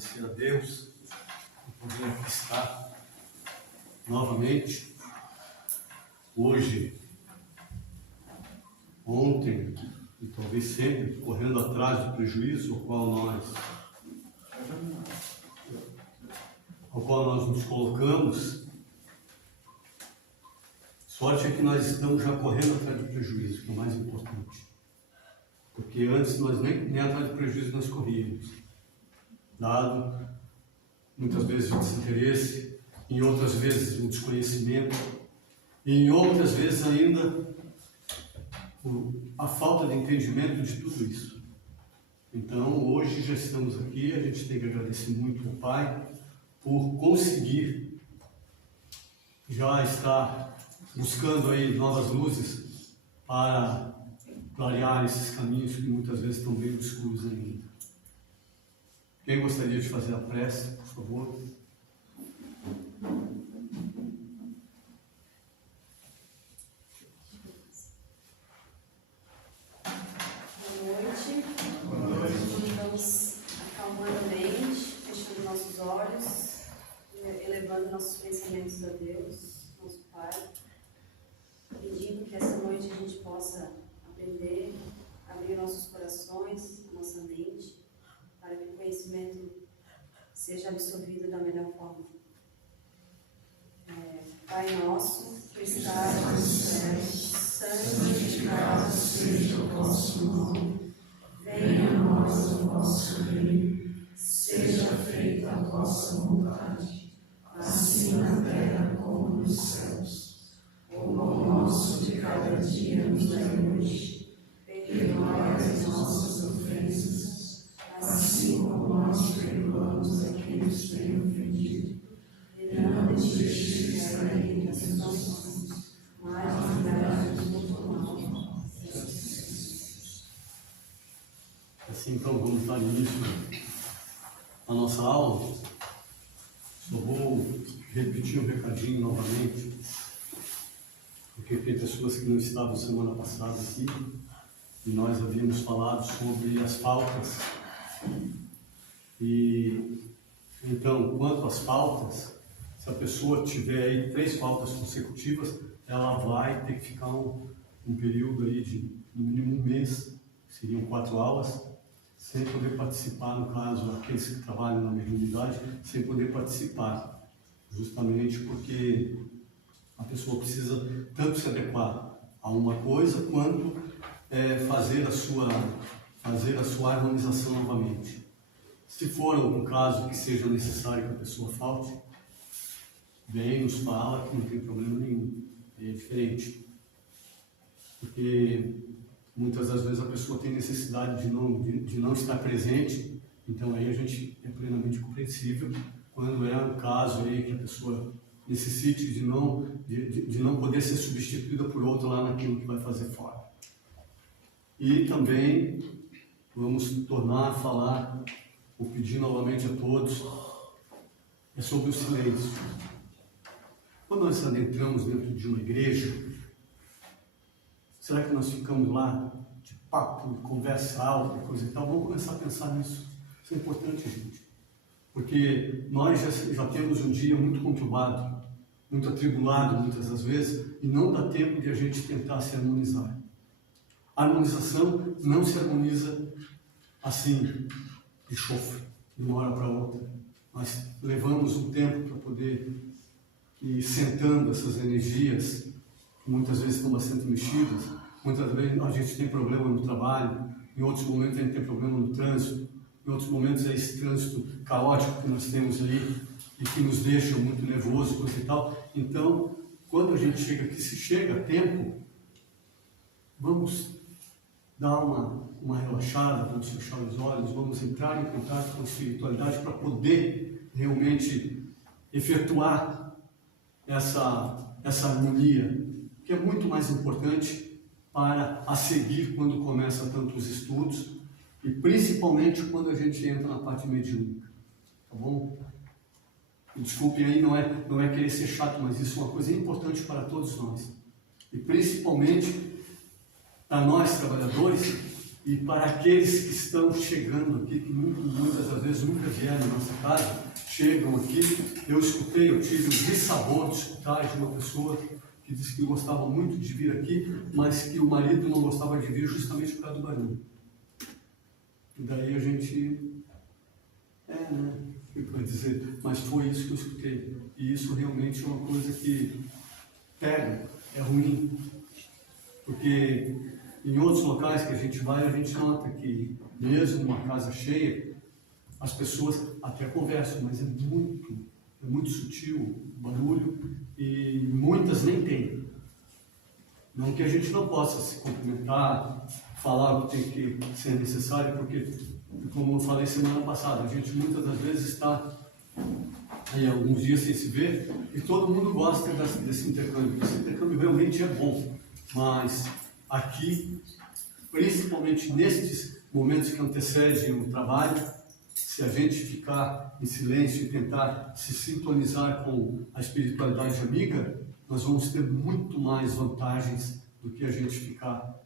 agradecer a Deus por poder aqui estar novamente. Hoje, ontem e talvez sempre correndo atrás do prejuízo ao qual nós nos colocamos. Sorte é que nós estamos já correndo atrás do prejuízo, que é o mais importante. Porque antes nós nem atrás do prejuízo nós corríamos, dado muitas vezes o desinteresse, em outras vezes o desconhecimento, e em outras vezes ainda a falta de entendimento de tudo isso. Então hoje já estamos aqui, a gente tem que agradecer muito ao Pai por conseguir já estar buscando aí novas luzes para clarear esses caminhos que muitas vezes estão bem escuros ainda. Quem gostaria de fazer a prece, por favor? Boa noite. Vamos acalmando a mente, fechando nossos olhos, elevando nossos pensamentos a Deus, nosso Pai, pedindo que essa noite a gente possa aprender, abrir nossos corações, a nossa mente, para que o conhecimento seja absorvido da melhor forma. Pai nosso, que estás nos céus, santificado seja o vosso nome. Venha a nós o vosso reino, seja feita a vossa vontade, assim na terra como nos céus. O pão nosso de cada dia nos dai hoje, perdoai as nossas ofensas, assim como nós perdoamos a quem nos tem ofendido. E não nos deixeis cair nas tentações, mas livrai-nos do mal. Assim, então, vamos dar início à nossa aula. Só vou repetir um recadinho novamente, porque tem pessoas que não estavam semana passada aqui, e nós havíamos falado sobre as faltas. E então, quanto às faltas, se a pessoa tiver aí 3 faltas consecutivas, ela vai ter que ficar um período aí de no mínimo 1 mês, seriam 4 aulas, sem poder participar, no caso, aqueles que trabalham na mediunidade, sem poder participar, justamente porque a pessoa precisa tanto se adequar a uma coisa, quanto fazer a sua harmonização novamente. Se for algum caso que seja necessário que a pessoa falte, vem, nos fala que não tem problema nenhum, é diferente. Porque muitas das vezes a pessoa tem necessidade de não estar presente, então aí a gente é plenamente compreensível quando é um caso aí que a pessoa necessite de não poder ser substituída por outra lá naquilo que vai fazer fora. E também vamos tornar a falar, vou pedir novamente a todos, é sobre o silêncio. Quando nós adentramos dentro de uma igreja, será que nós ficamos lá de papo, de conversa alta e coisa e tal? Vamos começar a pensar nisso. Isso é importante, gente. Porque nós já temos um dia muito conturbado, muito atribulado muitas das vezes, e não dá tempo de a gente tentar se harmonizar. A harmonização não se harmoniza assim, de chofre, de uma hora para outra. Nós levamos um tempo para poder ir sentando essas energias, que muitas vezes estão bastante mexidas. Muitas vezes a gente tem problema no trabalho, em outros momentos a gente tem problema no trânsito, em outros momentos é esse trânsito caótico que nós temos aí e que nos deixa muito nervoso, coisa e tal. Então, quando a gente chega aqui, se chega a tempo, vamos dar uma relaxada, vamos fechar os olhos, vamos entrar em contato com a espiritualidade para poder realmente efetuar essa harmonia, que é muito mais importante para a seguir quando começa tanto os estudos e principalmente quando a gente entra na parte mediúnica, tá bom? E desculpem aí, não é querer ser chato, mas isso é uma coisa importante para todos nós. E principalmente para nós trabalhadores, E para aqueles que estão chegando aqui, que muitas das vezes nunca vieram na nossa casa, chegam aqui, eu tive o dissabor de escutar de uma pessoa que disse que gostava muito de vir aqui, mas que o marido não gostava de vir justamente por causa do barulho. E daí a gente, o que eu vou dizer? Mas foi isso que eu escutei. E isso realmente é uma coisa que pega, é ruim. Porque em outros locais que a gente vai, a gente nota que mesmo uma casa cheia, as pessoas até conversam, mas é muito sutil o barulho e muitas nem têm. Não que a gente não possa se cumprimentar, falar o que tem que ser necessário, porque, como eu falei semana passada, a gente muitas das vezes está aí alguns dias sem se ver e todo mundo gosta desse intercâmbio. Esse intercâmbio realmente é bom, mas aqui, principalmente nestes momentos que antecedem o trabalho, se a gente ficar em silêncio e tentar se sintonizar com a espiritualidade amiga, nós vamos ter muito mais vantagens do que a gente ficar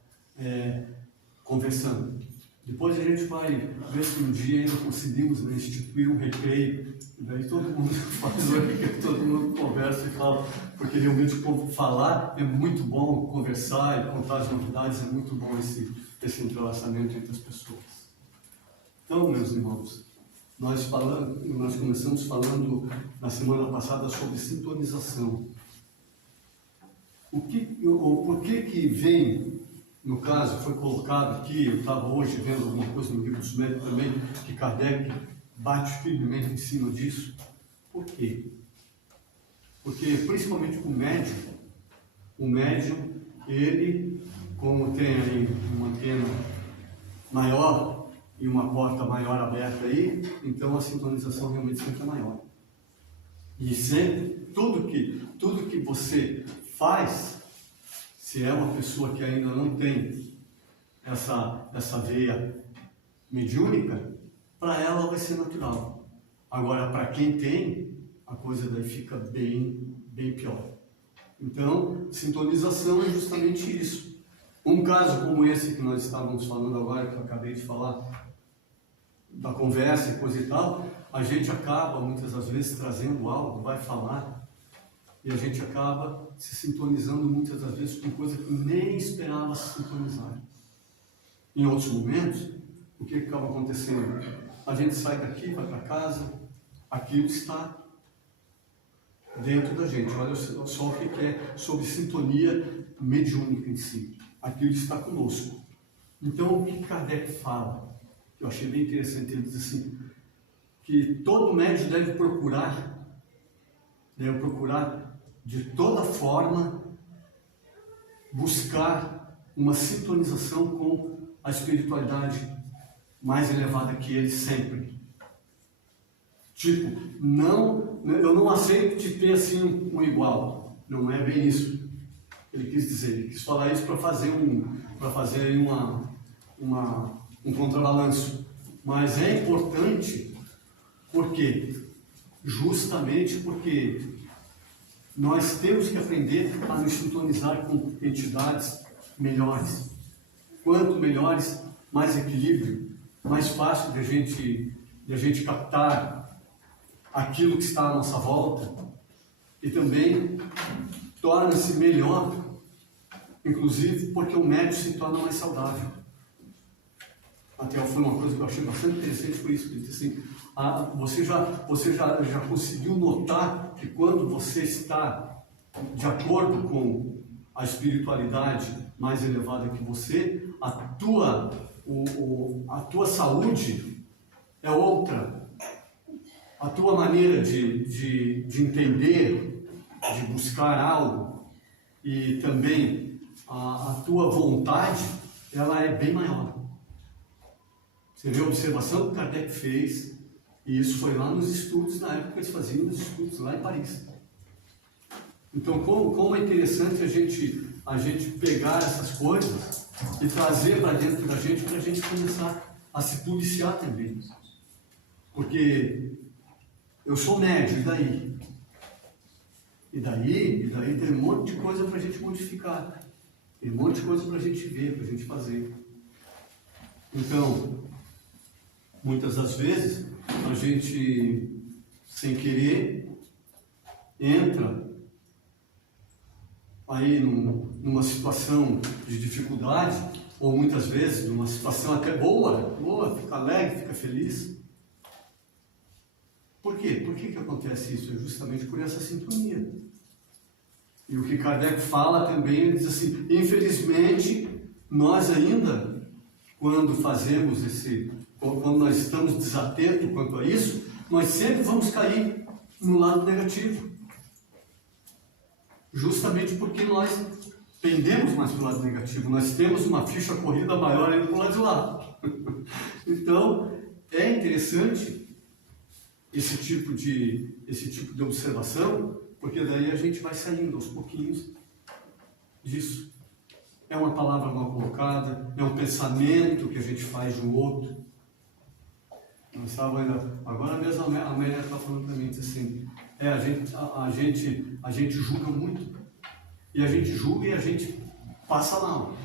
conversando. Depois a gente vai ver se um dia ainda conseguimos instituir um recreio, e daí todo mundo faz o recreio, todo mundo conversa e fala, porque realmente falar é muito bom, conversar e contar as novidades é muito bom esse entrelaçamento entre as pessoas. Então, meus irmãos, nós começamos falando na semana passada sobre sintonização. Por que vem, no caso, foi colocado aqui, eu estava hoje vendo alguma coisa no livro dos médicos também, que Kardec bate firmemente em cima disso. Por quê? Porque, principalmente com o médium, ele, como tem aí uma antena maior e uma porta maior aberta aí, então a sintonização realmente sempre é maior. E sempre, tudo que você faz, se é uma pessoa que ainda não tem essa veia mediúnica, para ela vai ser natural. Agora, para quem tem, a coisa daí fica bem pior. Então, sintonização é justamente isso. Um caso como esse que nós estávamos falando agora, que eu acabei de falar, da conversa e coisa e tal, a gente acaba, muitas das vezes, trazendo algo, vai falar, e a gente acaba se sintonizando muitas das vezes com coisa que nem esperava se sintonizar. Em outros momentos, o que acaba acontecendo? A gente sai daqui, vai para casa, aquilo está dentro da gente. Olha só o que é sobre sintonia mediúnica em si. Aquilo está conosco. Então, o que Kardec fala, que eu achei bem interessante, ele diz assim, que todo médium deve procurar de toda forma buscar uma sintonização com a espiritualidade mais elevada que ele sempre. Tipo, eu não aceito de ter assim um igual. Não é bem isso. Ele quis dizer, ele quis falar isso para fazer um contrabalanço. Mas é importante, porque justamente porque nós temos que aprender a nos sintonizar com entidades melhores. Quanto melhores, mais equilíbrio, mais fácil de a gente captar aquilo que está à nossa volta e também torna-se melhor, inclusive porque o médium se torna mais saudável. Até foi uma coisa que eu achei bastante interessante, foi isso, que ele disse assim, você já conseguiu notar que quando você está de acordo com a espiritualidade mais elevada que você, a tua saúde é outra, a tua maneira de entender, de buscar algo e também a tua vontade, ela é bem maior. Você vê a observação que Kardec fez, e isso foi lá nos estudos, na época que eles faziam os estudos lá em Paris. Então, como é interessante a gente pegar essas coisas e trazer para dentro da gente, para a gente começar a se policiar também. Porque eu sou médio, e daí tem um monte de coisa para a gente modificar, tem um monte de coisa para a gente ver, para a gente fazer. Então, muitas das vezes, a gente, sem querer, entra aí numa situação de dificuldade, ou muitas vezes numa situação até boa, fica alegre, fica feliz. Por quê? Por que acontece isso? É justamente por essa sintonia. E o que Kardec fala também, ele diz assim, infelizmente, nós ainda, quando nós estamos desatentos quanto a isso, nós sempre vamos cair no lado negativo. Justamente porque nós pendemos mais para o lado negativo, nós temos uma ficha corrida maior ainda para o lado de lá. Então, é interessante esse tipo de observação, porque daí a gente vai saindo aos pouquinhos disso. É uma palavra mal colocada, é um pensamento que a gente faz do outro. Não sabe ainda, agora mesmo a Amélia está falando para mim, diz assim, a gente julga muito, e a gente julga e a gente passa mal.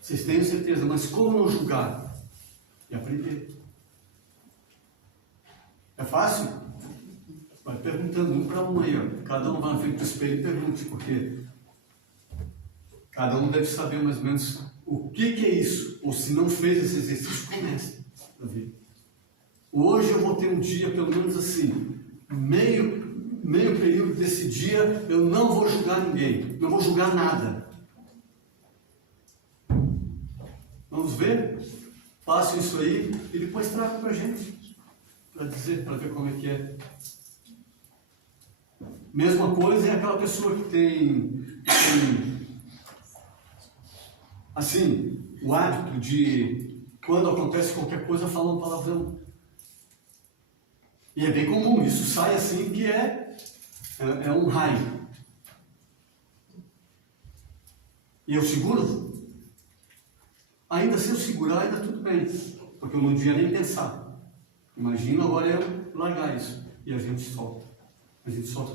Vocês tenham certeza, mas como não julgar? E aprender. É fácil? Vai perguntando um para um aí, ó. Cada um vai na frente do espelho e pergunte, porque cada um deve saber mais ou menos o que é isso, ou se não fez esse exercício, comece a ver. Hoje eu vou ter um dia, pelo menos assim, meio período desse dia, eu não vou julgar ninguém, não vou julgar nada. Vamos ver? Faço isso aí e depois trago para a gente, para dizer, para ver como é que é. Mesma coisa é aquela pessoa que tem assim, o hábito de, quando acontece qualquer coisa, falar um palavrão. E é bem comum, isso sai assim que é um raio. E eu seguro? Ainda se eu segurar, ainda tudo bem, porque eu não devia nem pensar. Imagina agora eu largar isso. E a gente solta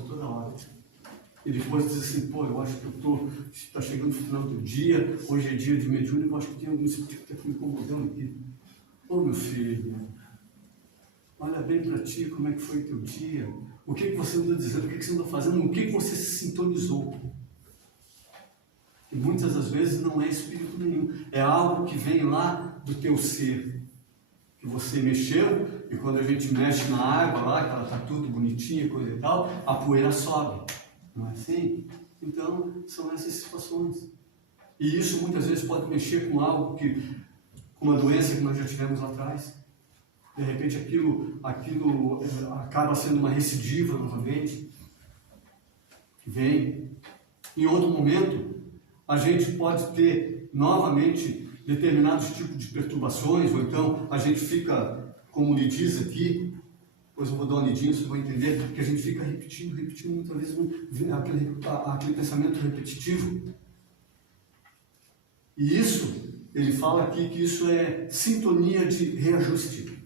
toda hora. E depois diz assim, pô, eu acho que está chegando o final do dia, hoje é dia de mediúnico, eu acho que tem algum tipo que está me incomodando aqui. Ô meu filho, olha bem para ti, como é que foi o teu dia, o que você anda dizendo, o que você anda fazendo, o que você se sintonizou. E muitas das vezes não é espírito nenhum, é algo que vem lá do teu ser, que você mexeu, e quando a gente mexe na água lá, que ela está tudo bonitinha, coisa e tal, a poeira sobe. Não é assim? Então, são essas situações. E isso muitas vezes pode mexer com algo com uma doença que nós já tivemos lá atrás. De repente aquilo acaba sendo uma recidiva novamente, que vem. Em outro momento, a gente pode ter novamente determinados tipos de perturbações, ou então a gente fica, como lhe diz aqui, depois eu vou dar uma lidinha, você vai entender, que a gente fica repetindo, muitas vezes aquele pensamento repetitivo. E isso, ele fala aqui que isso é sintonia de reajuste.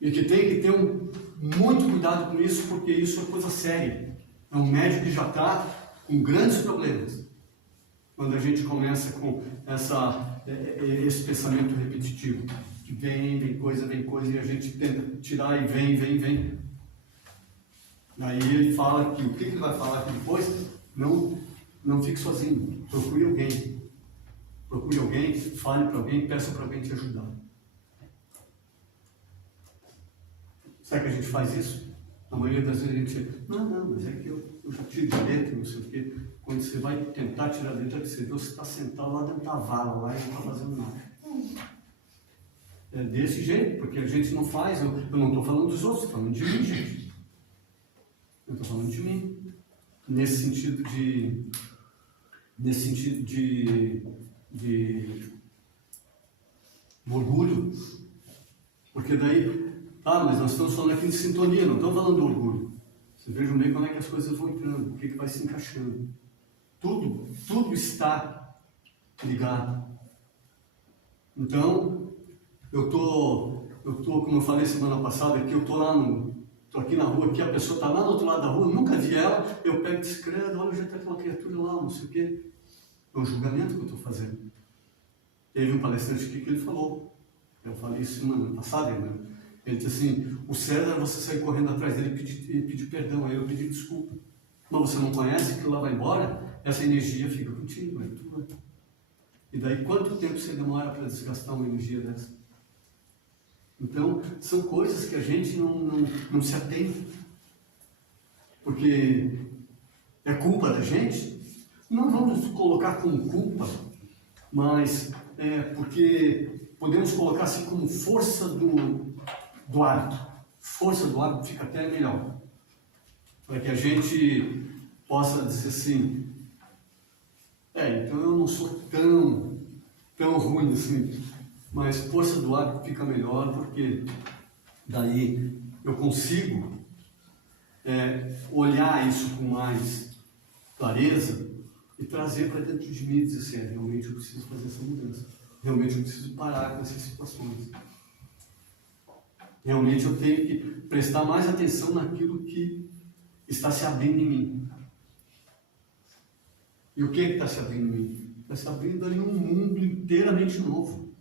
E que tem que ter muito cuidado com isso, porque isso é coisa séria. É um médico que já está com grandes problemas. Quando a gente começa com esse pensamento repetitivo. Que vem coisa, e a gente tenta tirar e vem. Aí ele fala que, o que ele vai falar aqui depois? Não fique sozinho, procure alguém, fale para alguém, peça para alguém te ajudar. Será que a gente faz isso? A maioria das vezes a gente diz, não, mas é que eu já tiro de dentro, não sei o quê. Quando você vai tentar tirar dentro, você vê, você está sentado lá dentro da vala lá e não está fazendo nada. É desse jeito, porque a gente não faz, eu não estou falando dos outros, estou falando de mim, gente. Eu estou falando de mim. Nesse sentido de orgulho. Porque daí, mas nós estamos falando aqui de sintonia, não estamos falando de orgulho. Vocês vejam bem como é que as coisas vão entrando, o que vai se encaixando. Tudo está ligado. Então, eu tô, como eu falei semana passada, que eu tô aqui na rua, que a pessoa está lá do outro lado da rua, nunca vi ela, eu pego discreto, olha, já está aquela criatura lá, não sei o quê. É um julgamento que eu estou fazendo. Teve um palestrante aqui que ele falou, eu falei isso semana passada, né? Ele disse assim, o César, você sair correndo atrás dele e pedir perdão, aí eu pedi desculpa. Mas você não conhece, que lá vai embora, essa energia fica contigo, é tua. E daí quanto tempo você demora para desgastar uma energia dessa? Então, são coisas que a gente não se atende. Porque é culpa da gente? Não vamos colocar como culpa, mas é porque podemos colocar assim como força do hábito. Força do hábito fica até melhor. Para que a gente possa dizer assim, então eu não sou tão ruim assim, mas força do hábito fica melhor, porque daí eu consigo olhar isso com mais clareza e trazer para dentro de mim e dizer assim, realmente eu preciso fazer essa mudança, realmente eu preciso parar com essas situações, realmente eu tenho que prestar mais atenção naquilo que está se abrindo em mim. E o que está se abrindo em mim? Está se abrindo ali um mundo inteiramente novo.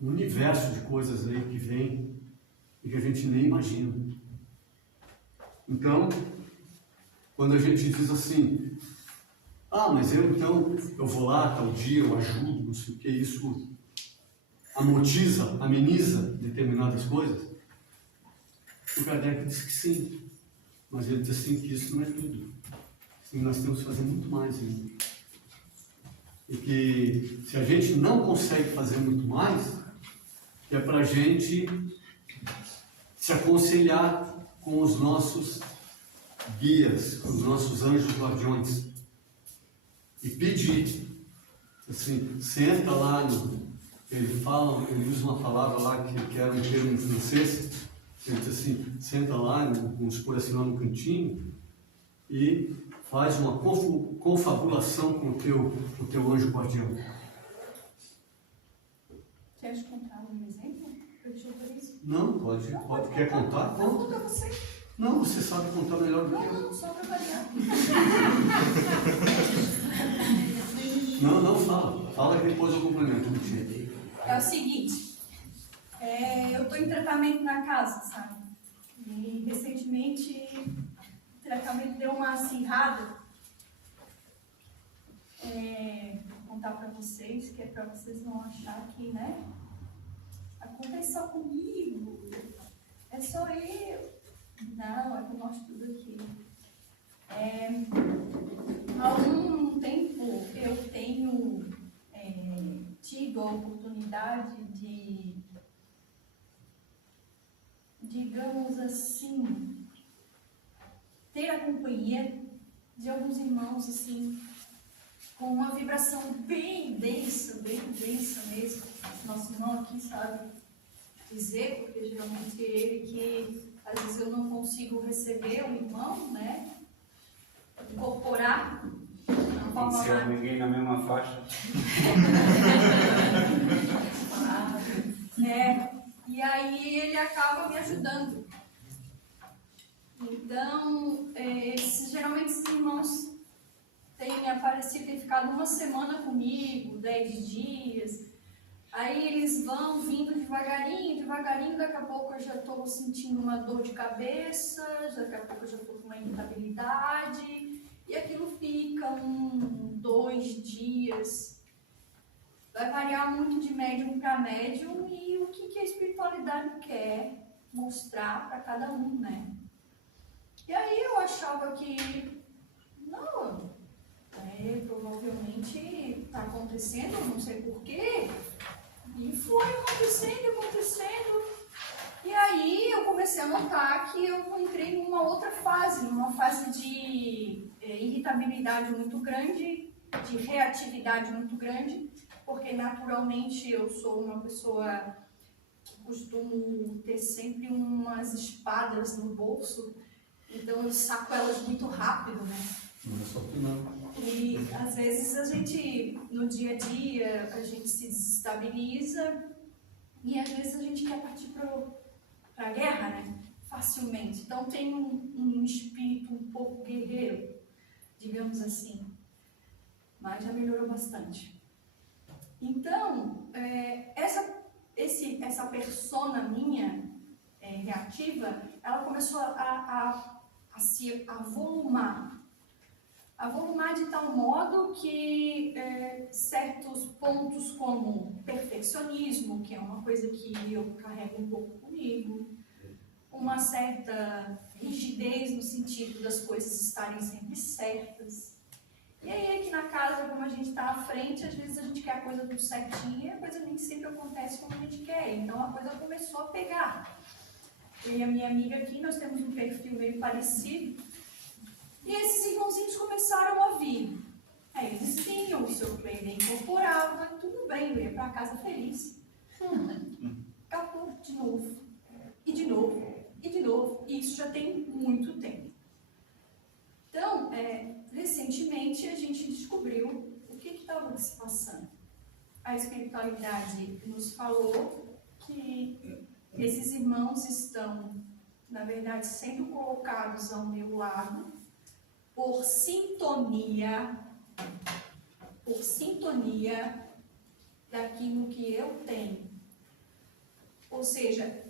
Um universo de coisas aí que vem e que a gente nem imagina. Então, quando a gente diz assim, mas eu vou lá tal dia, eu ajudo, não sei o que, isso ameniza determinadas coisas. O Kardec diz que sim, mas ele diz assim que isso não é tudo. E nós temos que fazer muito mais ainda. E que se a gente não consegue fazer muito mais, é para a gente se aconselhar com os nossos guias, com os nossos anjos guardiões. E pedir, assim, senta lá, ele usa uma palavra lá que era um termo em francês, ele diz assim, senta lá, vamos supor assim, lá no cantinho, e faz uma confabulação com o teu anjo guardião. Quer contar um exemplo? Isso? Não, pode. Quer contar? Conta você. Não, você sabe contar melhor do que eu. Não, só para variar. Não, fala. Fala que depois eu complemento. É o seguinte, eu estou em tratamento na casa, sabe? E recentemente o tratamento deu uma acirrada. Vou contar para vocês, que é para vocês não acharem que, né? Acontece só comigo, é só eu. Não, é que eu mostro tudo aqui. Há algum tempo eu tenho tido a oportunidade de, digamos assim, ter a companhia de alguns irmãos, assim, com uma vibração bem densa mesmo. Nosso irmão aqui sabe dizer, porque geralmente é ele que, às vezes eu não consigo receber o irmão, né? Incorporar. Se eu ninguém na mesma faixa. E aí ele acaba me ajudando. Então, geralmente esses irmãos têm aparecido, têm ficado uma semana comigo, 10 dias. Aí eles vão vindo devagarinho, daqui a pouco eu já estou sentindo uma dor de cabeça, daqui a pouco eu já estou com uma irritabilidade. E aquilo fica 1, 2 dias. Vai variar muito de médium para médium e o que a espiritualidade quer mostrar para cada um, né? E aí eu achava que, não, provavelmente está acontecendo, não sei porquê. E foi acontecendo. E aí eu comecei a notar que eu entrei numa outra fase, numa fase de irritabilidade muito grande, de reatividade muito grande, porque naturalmente eu sou uma pessoa que costumo ter sempre umas espadas no bolso, então eu saco elas muito rápido, né? Não é só que não. E às vezes a gente, no dia a dia, a gente se desestabiliza e às vezes a gente quer partir para a guerra, né? Facilmente. Então tem um espírito um pouco guerreiro, digamos assim. Mas já melhorou bastante. Então, essa persona minha, reativa, ela começou a se avolumar. Avolumar de tal modo que certos pontos como perfeccionismo, que é uma coisa que eu carrego um pouco comigo, uma certa rigidez no sentido das coisas estarem sempre certas. E aí aqui na casa, como a gente está à frente, às vezes a gente quer a coisa tudo certinha e a coisa nem sempre acontece como a gente quer. Então a coisa começou a pegar. Eu e a minha amiga aqui, nós temos um perfil meio parecido. E esses irmãozinhos começaram a vir. Aí eles vinham, o seu player incorporava, tudo bem, eu ia para casa feliz. Acabou de novo. E de novo. E de novo. E isso já tem muito tempo. Então, recentemente a gente descobriu o que estava se passando. A espiritualidade nos falou que esses irmãos estão, na verdade, sendo colocados ao meu lado por sintonia daquilo que eu tenho. Ou seja,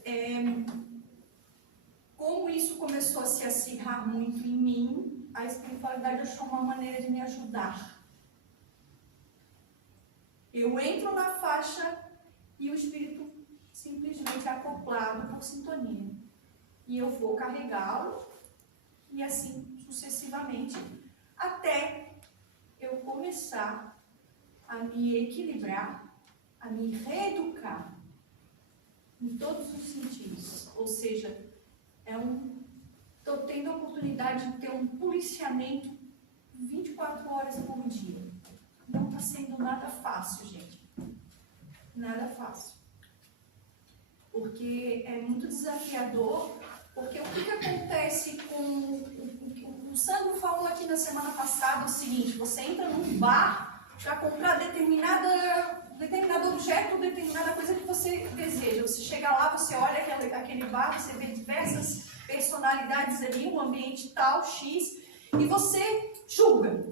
como isso começou a se acirrar muito em mim, a espiritualidade achou uma maneira de me ajudar. Eu entro na faixa e o espírito simplesmente é acoplado por sintonia. E eu vou carregá-lo e assim sucessivamente, até eu começar a me equilibrar, a me reeducar em todos os sentidos. Ou seja, estou tendo a oportunidade de ter um policiamento 24 horas por dia. Não está sendo nada fácil, gente. Nada fácil. Porque é muito desafiador, porque o que acontece com... O Sandro falou aqui na semana passada o seguinte: você entra num bar para comprar determinado objeto ou determinada coisa que você deseja. Você chega lá, você olha aquele bar, você vê diversas personalidades ali, um ambiente tal, X, e você julga.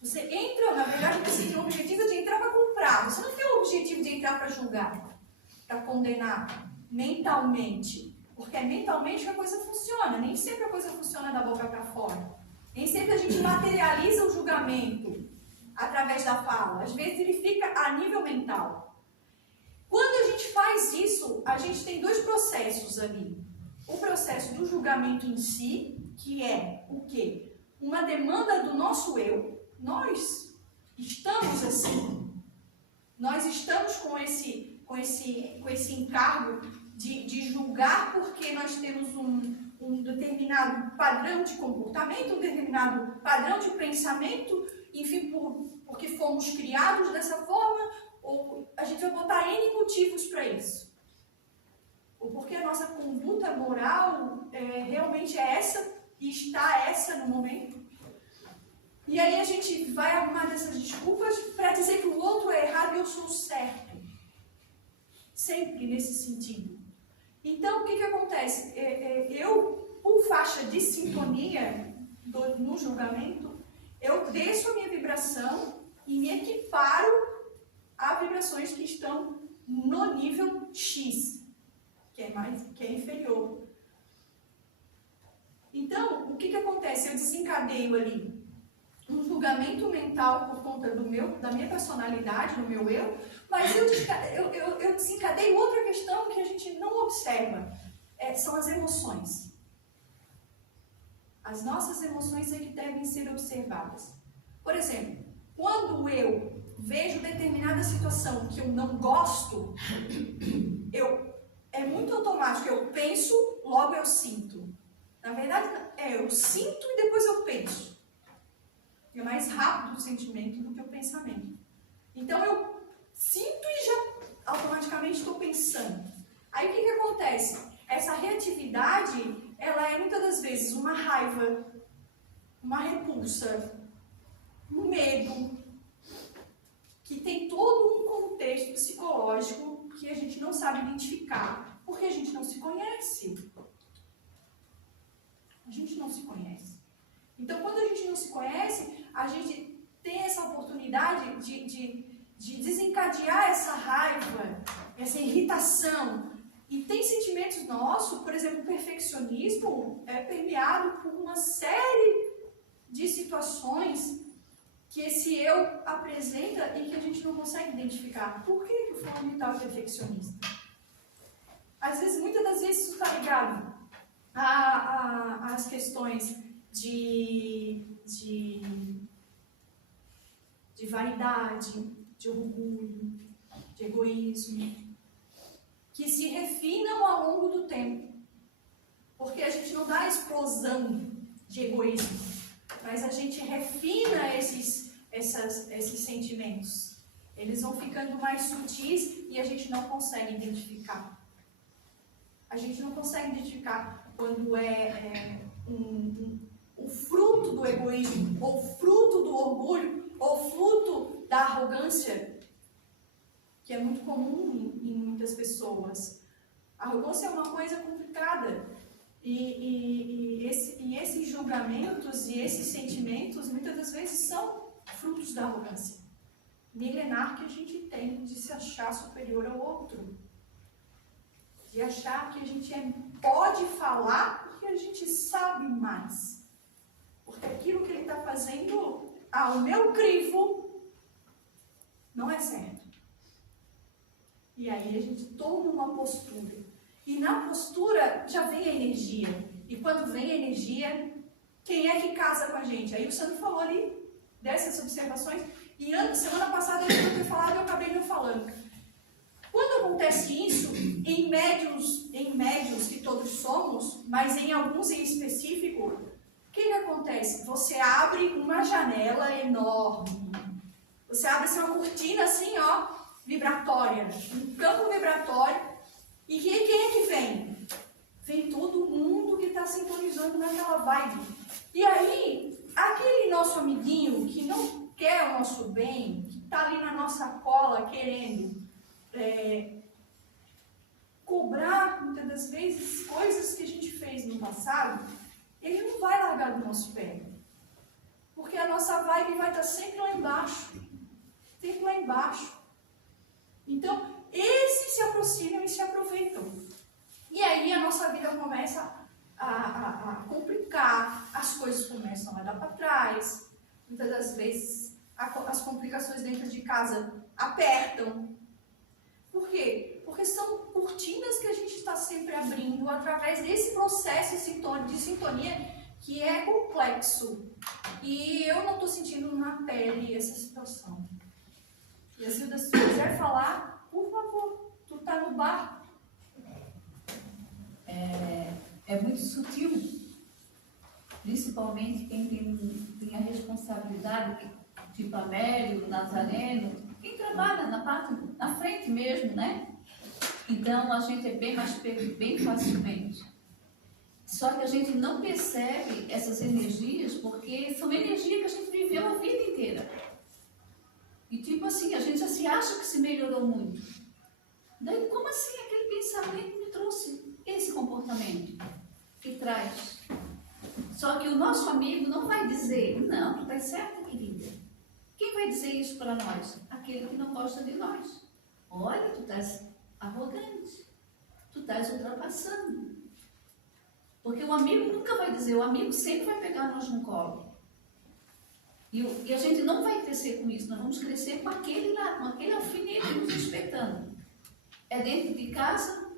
Você entra, na verdade, você tem o objetivo de entrar para comprar. Você não tem o objetivo de entrar para julgar, para condenar mentalmente. Porque mentalmente a coisa funciona. Nem sempre a coisa funciona da boca para fora. Nem sempre a gente materializa o julgamento através da fala. Às vezes ele fica a nível mental. Quando a gente faz isso, a gente tem dois processos ali. O processo do julgamento em si, que é o quê? Uma demanda do nosso eu. Nós estamos assim. Nós estamos com esse encargo de julgar porque nós temos um determinado padrão de comportamento, um determinado padrão de pensamento, enfim, porque fomos criados dessa forma, ou a gente vai botar N motivos para isso. Ou porque a nossa conduta moral realmente é essa, e está essa no momento. E aí a gente vai arrumar dessas desculpas para dizer que o outro é errado e eu sou certo. Sempre nesse sentido. Então, o que acontece? Eu, por faixa de sintonia no julgamento, eu desço a minha vibração e me equiparo a vibrações que estão no nível X, que é inferior. Então, o que acontece? Eu desencadeio ali um julgamento mental por conta da minha personalidade, do meu eu, mas eu desencadeio outra questão que a gente não observa, são as emoções. As nossas emoções é que devem ser observadas. Por exemplo, quando eu vejo determinada situação que eu não gosto, é muito automático, eu penso, logo eu sinto. Na verdade, eu sinto e depois eu penso. É mais rápido o sentimento do que o pensamento. Então eu sinto e já automaticamente estou pensando. Aí o que acontece? Essa reatividade, ela é muitas das vezes uma raiva, uma repulsa, um medo, que tem todo um contexto psicológico que a gente não sabe identificar, porque a gente não se conhece. A gente não se conhece. Então, quando a gente não se conhece, a gente tem essa oportunidade de de desencadear essa raiva, essa irritação. E tem sentimentos nossos, por exemplo, o perfeccionismo é permeado por uma série de situações que esse eu apresenta e que a gente não consegue identificar. Por que o fulano está perfeccionista? Às vezes, muitas das vezes, isso está ligado às questões de vaidade, de orgulho, de egoísmo, que se refinam ao longo do tempo. Porque a gente não dá a explosão de egoísmo, mas a gente refina esses sentimentos. Eles vão ficando mais sutis e a gente não consegue identificar. A gente não consegue identificar quando é o fruto do egoísmo, ou fruto do orgulho, ou fruto da arrogância, que é muito comum em muitas pessoas. A arrogância é uma coisa complicada. E esses julgamentos e esses sentimentos, muitas das vezes, são frutos da arrogância milenar que a gente tem de se achar superior ao outro. De achar que a gente pode falar porque a gente sabe mais. Porque aquilo que ele está fazendo, ao meu crivo, não é certo. E aí a gente toma uma postura. E na postura já vem a energia. E quando vem a energia, quem é que casa com a gente? Aí o Sandro falou ali dessas observações. E semana passada eu ia ter falado e eu acabei não falando. Quando acontece isso, em médios que todos somos, mas em alguns em específico, o que acontece? Você abre uma janela enorme. Você abre assim, uma cortina assim, ó, vibratória, um campo vibratório. E quem é que vem? Vem todo mundo que está sintonizando naquela vibe. E aí, aquele nosso amiguinho que não quer o nosso bem, que está ali na nossa cola querendo cobrar, muitas das vezes, coisas que a gente fez no passado, ele não vai largar do nosso pé. Porque a nossa vibe vai estar sempre lá embaixo. Sempre lá embaixo. Então, esses se aproximam e se aproveitam. E aí a nossa vida começa a complicar, as coisas começam a dar para trás. Muitas das vezes as complicações dentro de casa apertam. Por quê? Porque são cortinas que a gente está sempre abrindo através desse processo de sintonia que é complexo. E eu não estou sentindo na pele essa situação. E a Zilda, se quiser falar, por favor, tu está no bar. É muito sutil, principalmente quem tem a responsabilidade, tipo Amélio, Nazareno, quem trabalha na frente mesmo, né? Então a gente é bem mais pego bem facilmente. Só que a gente não percebe essas energias porque são energias que a gente viveu a vida inteira. E tipo assim, a gente já se acha que se melhorou muito. Daí como assim aquele pensamento me trouxe esse comportamento que traz? Só que o nosso amigo não vai dizer, não, tu tá certa, querida. Quem vai dizer isso para nós? Aquele que não gosta de nós. Olha, tu estás arrogante, tu estás ultrapassando. Porque o amigo nunca vai dizer, o amigo sempre vai pegar nós no colo. E a gente não vai crescer com isso, nós vamos crescer com aquele lá, com aquele alfinete nos respeitando. É dentro de casa.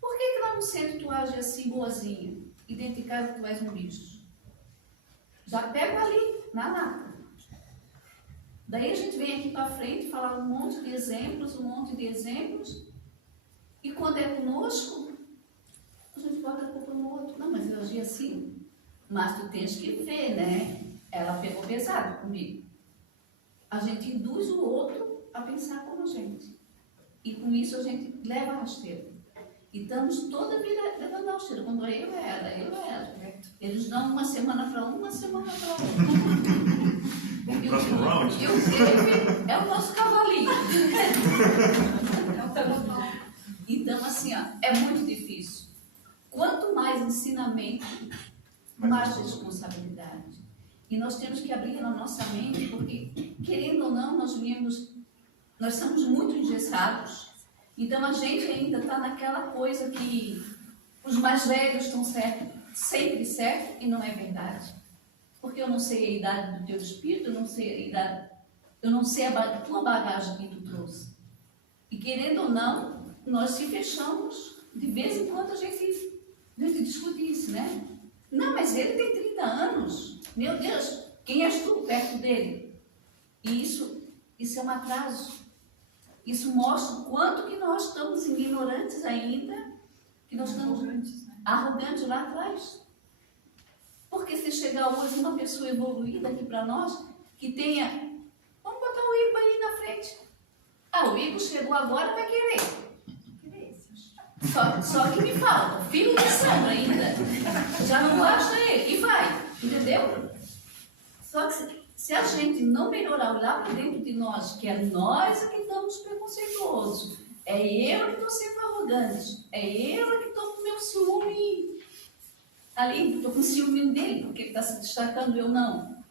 Por que lá no centro tu age assim boazinha e dentro de casa tu és um bicho? Já pega ali, na lata. Daí a gente vem aqui para frente falar um monte de exemplos, e quando é conosco, a gente bota a culpa no outro. Não, mas eu agi assim. Mas tu tens que ver, né? Ela pegou pesado comigo. A gente induz o outro a pensar como a gente. E com isso a gente leva a rasteira. E estamos toda a vida levando a rasteira. Quando eu era. Eles dão uma semana para uma semana para outra. Próximo round? É o nosso cavalinho. Então, assim, ó, é muito difícil. Quanto mais ensinamento, mais responsabilidade. E nós temos que abrir na nossa mente, porque, querendo ou não, nós viemos Nós somos muito engessados. Então a gente ainda está naquela coisa que os mais velhos estão sempre certos, e não é verdade. Porque eu não sei a idade do teu espírito, eu não sei a tua bagagem que tu trouxe. E querendo ou não, nós se fechamos, de vez em quando a gente discute isso, né? Não, mas ele tem 30 anos. Meu Deus, quem és tu perto dele? E isso é um atraso. Isso mostra o quanto que nós estamos ignorantes ainda, que nós estamos arrogantes lá atrás. Porque se chegar hoje uma pessoa evoluída aqui para nós, que tenha... Vamos botar o Igor aí na frente. O Igor chegou agora, vai querer. Só que me falta, filho de Sandra ainda. Já não basta ele, e vai. Entendeu? Só que se a gente não melhorar, olhar para dentro de nós, que é nós que estamos preconceituosos, é eu que estou sendo arrogante, é eu que estou com meu ciúme ali, estou com ciúme dele, porque ele está se destacando, eu não.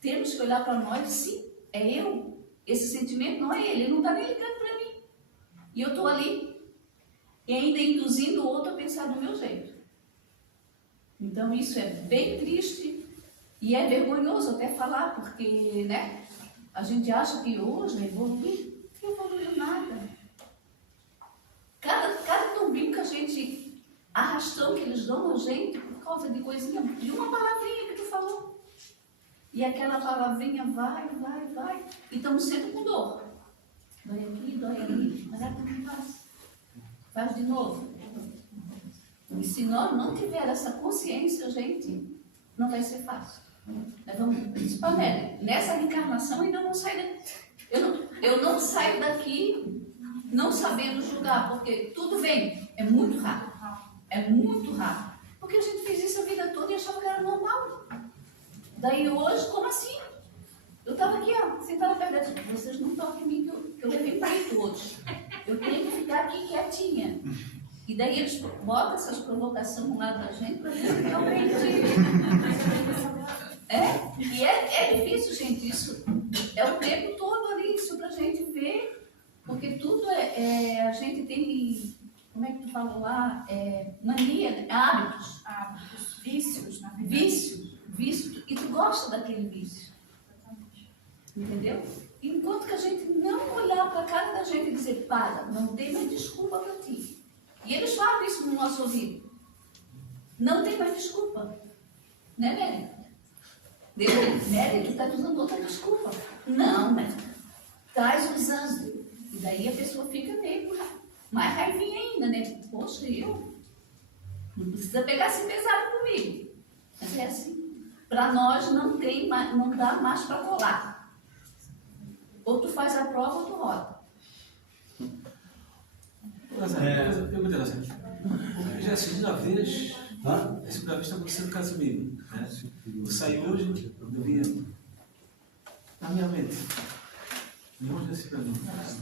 Temos que olhar para nós, sim, é eu. Esse sentimento não é ele não está nem ligando para mim. E eu estou ali, e ainda induzindo o outro a pensar do meu jeito. Então isso é bem triste. E é vergonhoso até falar, porque, né, a gente acha que hoje evoluiu. Não evoluiu nada. Cada tombinho que a gente, arrastão que eles dão a gente, por causa de coisinha, de uma palavrinha que tu falou. E aquela palavrinha vai. E estamos sempre com dor. Dói aqui, dói ali, mas não faz. Faz de novo. E se nós não tivermos essa consciência, gente, não vai ser fácil. Disse para a Mary, nessa reencarnação ainda não saio daqui. Eu não saio daqui não sabendo julgar, porque tudo vem. É muito rápido. É muito rápido. Porque a gente fez isso a vida toda e achava que era normal. Daí hoje, como assim? Eu estava aqui, sentada perto de vocês, não toquem em mim, que eu levei peito hoje. Eu tenho que ficar aqui quietinha. E daí eles botam essas provocações no lado da gente para gente realmente... E é difícil, gente, isso é o tempo todo ali, isso para a gente ver, porque tudo a gente tem, como é que tu falou lá, mania, hábitos, vícios, na verdade. Vício, e tu gosta daquele vício, entendeu? Enquanto que a gente não olhar para a cara da gente e dizer, para, não tem mais desculpa para ti. E eles falam isso no nosso ouvido, não tem mais desculpa, né, Mary? Mary, tu estás usando outra desculpa. Não, mas estás usando. E daí a pessoa fica meio mais raivinha ainda, né? Poxa, eu não precisa pegar assim pesado comigo. Mas é assim. Para nós não dá mais para colar. Ou tu faz a prova ou tu roda. Eu me interessante. Porque já é a segunda vez, a segunda vez está acontecendo caso comigo. Né? Eu saí hoje, eu via na minha mente. Meu irmão já disse para mim,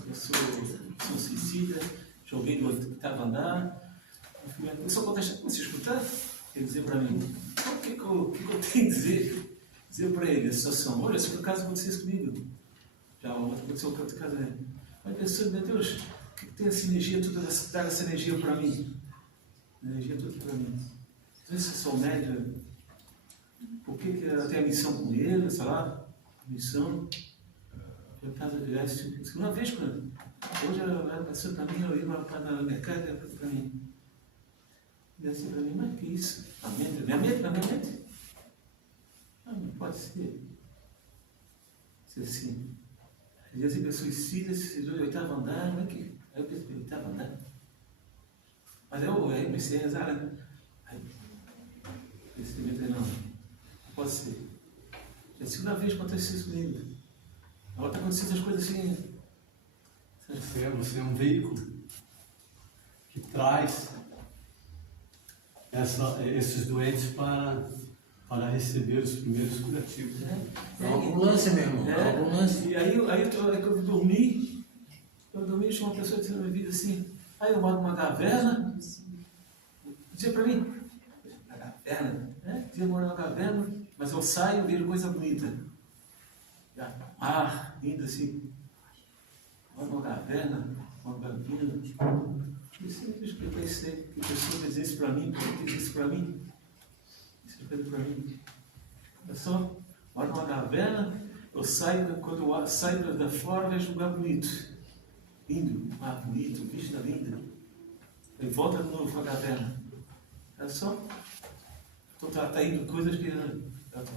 eu sou suicida, joguei do que estava a andar. Eu só contexto, você escutar, ele dizer para mim, o que eu tenho que dizer para ele a situação? Olha, se por acaso acontecesse comigo, já aconteceu com outro caso, mas pensando, meu Deus, o que tem essa energia toda, dar essa energia para mim? A energia toda para mim. Às vezes eu sou médio, por que eu tenho a missão com ele, sei lá, missão. Já é a segunda vez, quando hoje ela passou para mim, eu ia para minha casa, para mim. E assim para mim, mas que isso? Minha mente? Não pode ser. Se assim. Às vezes a pessoa suicida, se do oitavo andar, não é que. Aí eu pensei, oitavo andar. Mas eu comecei a rezar, né? Aí pensei, não pode ser. É a segunda vez que acontece isso comigo. Agora está acontecendo as coisas assim. Você é um veículo que traz esses doentes para receber os primeiros curativos. É uma ambulância mesmo. É uma ambulância. E aí eu dormi, e tinha uma pessoa dizendo na minha vida assim, aí eu moro numa caverna, dizia para mim, na caverna, né? Dizia morar numa caverna, mas eu saio e vejo coisa bonita. Mar, lindo assim. uma caverna, uma campina. Isso eu pensei, que a pessoa fez isso para mim, fez isso para mim. Isso fez para mim. Olha só, olha uma caverna, quando eu saio da fora, vejo um lugar bonito. Lindo, bonito, vista linda. E volta de novo para a caverna. Olha só, estou tratando coisas que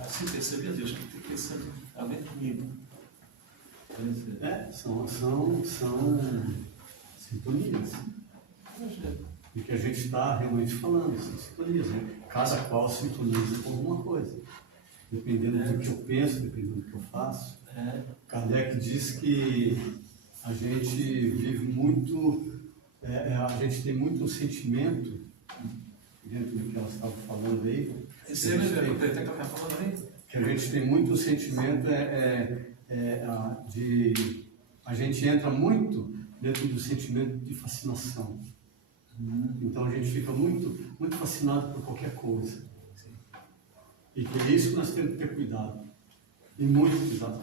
assim pensei, meu Deus, que tem pensando realmente comigo. São sintonias. E que a gente está realmente falando, são sintonias, né? Cada qual sintoniza com alguma coisa. Dependendo do que eu penso, dependendo do que eu faço. Kardec diz que a gente vive muito, a gente tem muito um sentimento, dentro do que ela estava falando aí. Esse é o que ela está falando aí? Que a gente tem muito o sentimento de... A gente entra muito dentro do sentimento de fascinação. Então a gente fica muito, muito fascinado por qualquer coisa. E que é isso que nós temos que ter cuidado. E muito cuidado.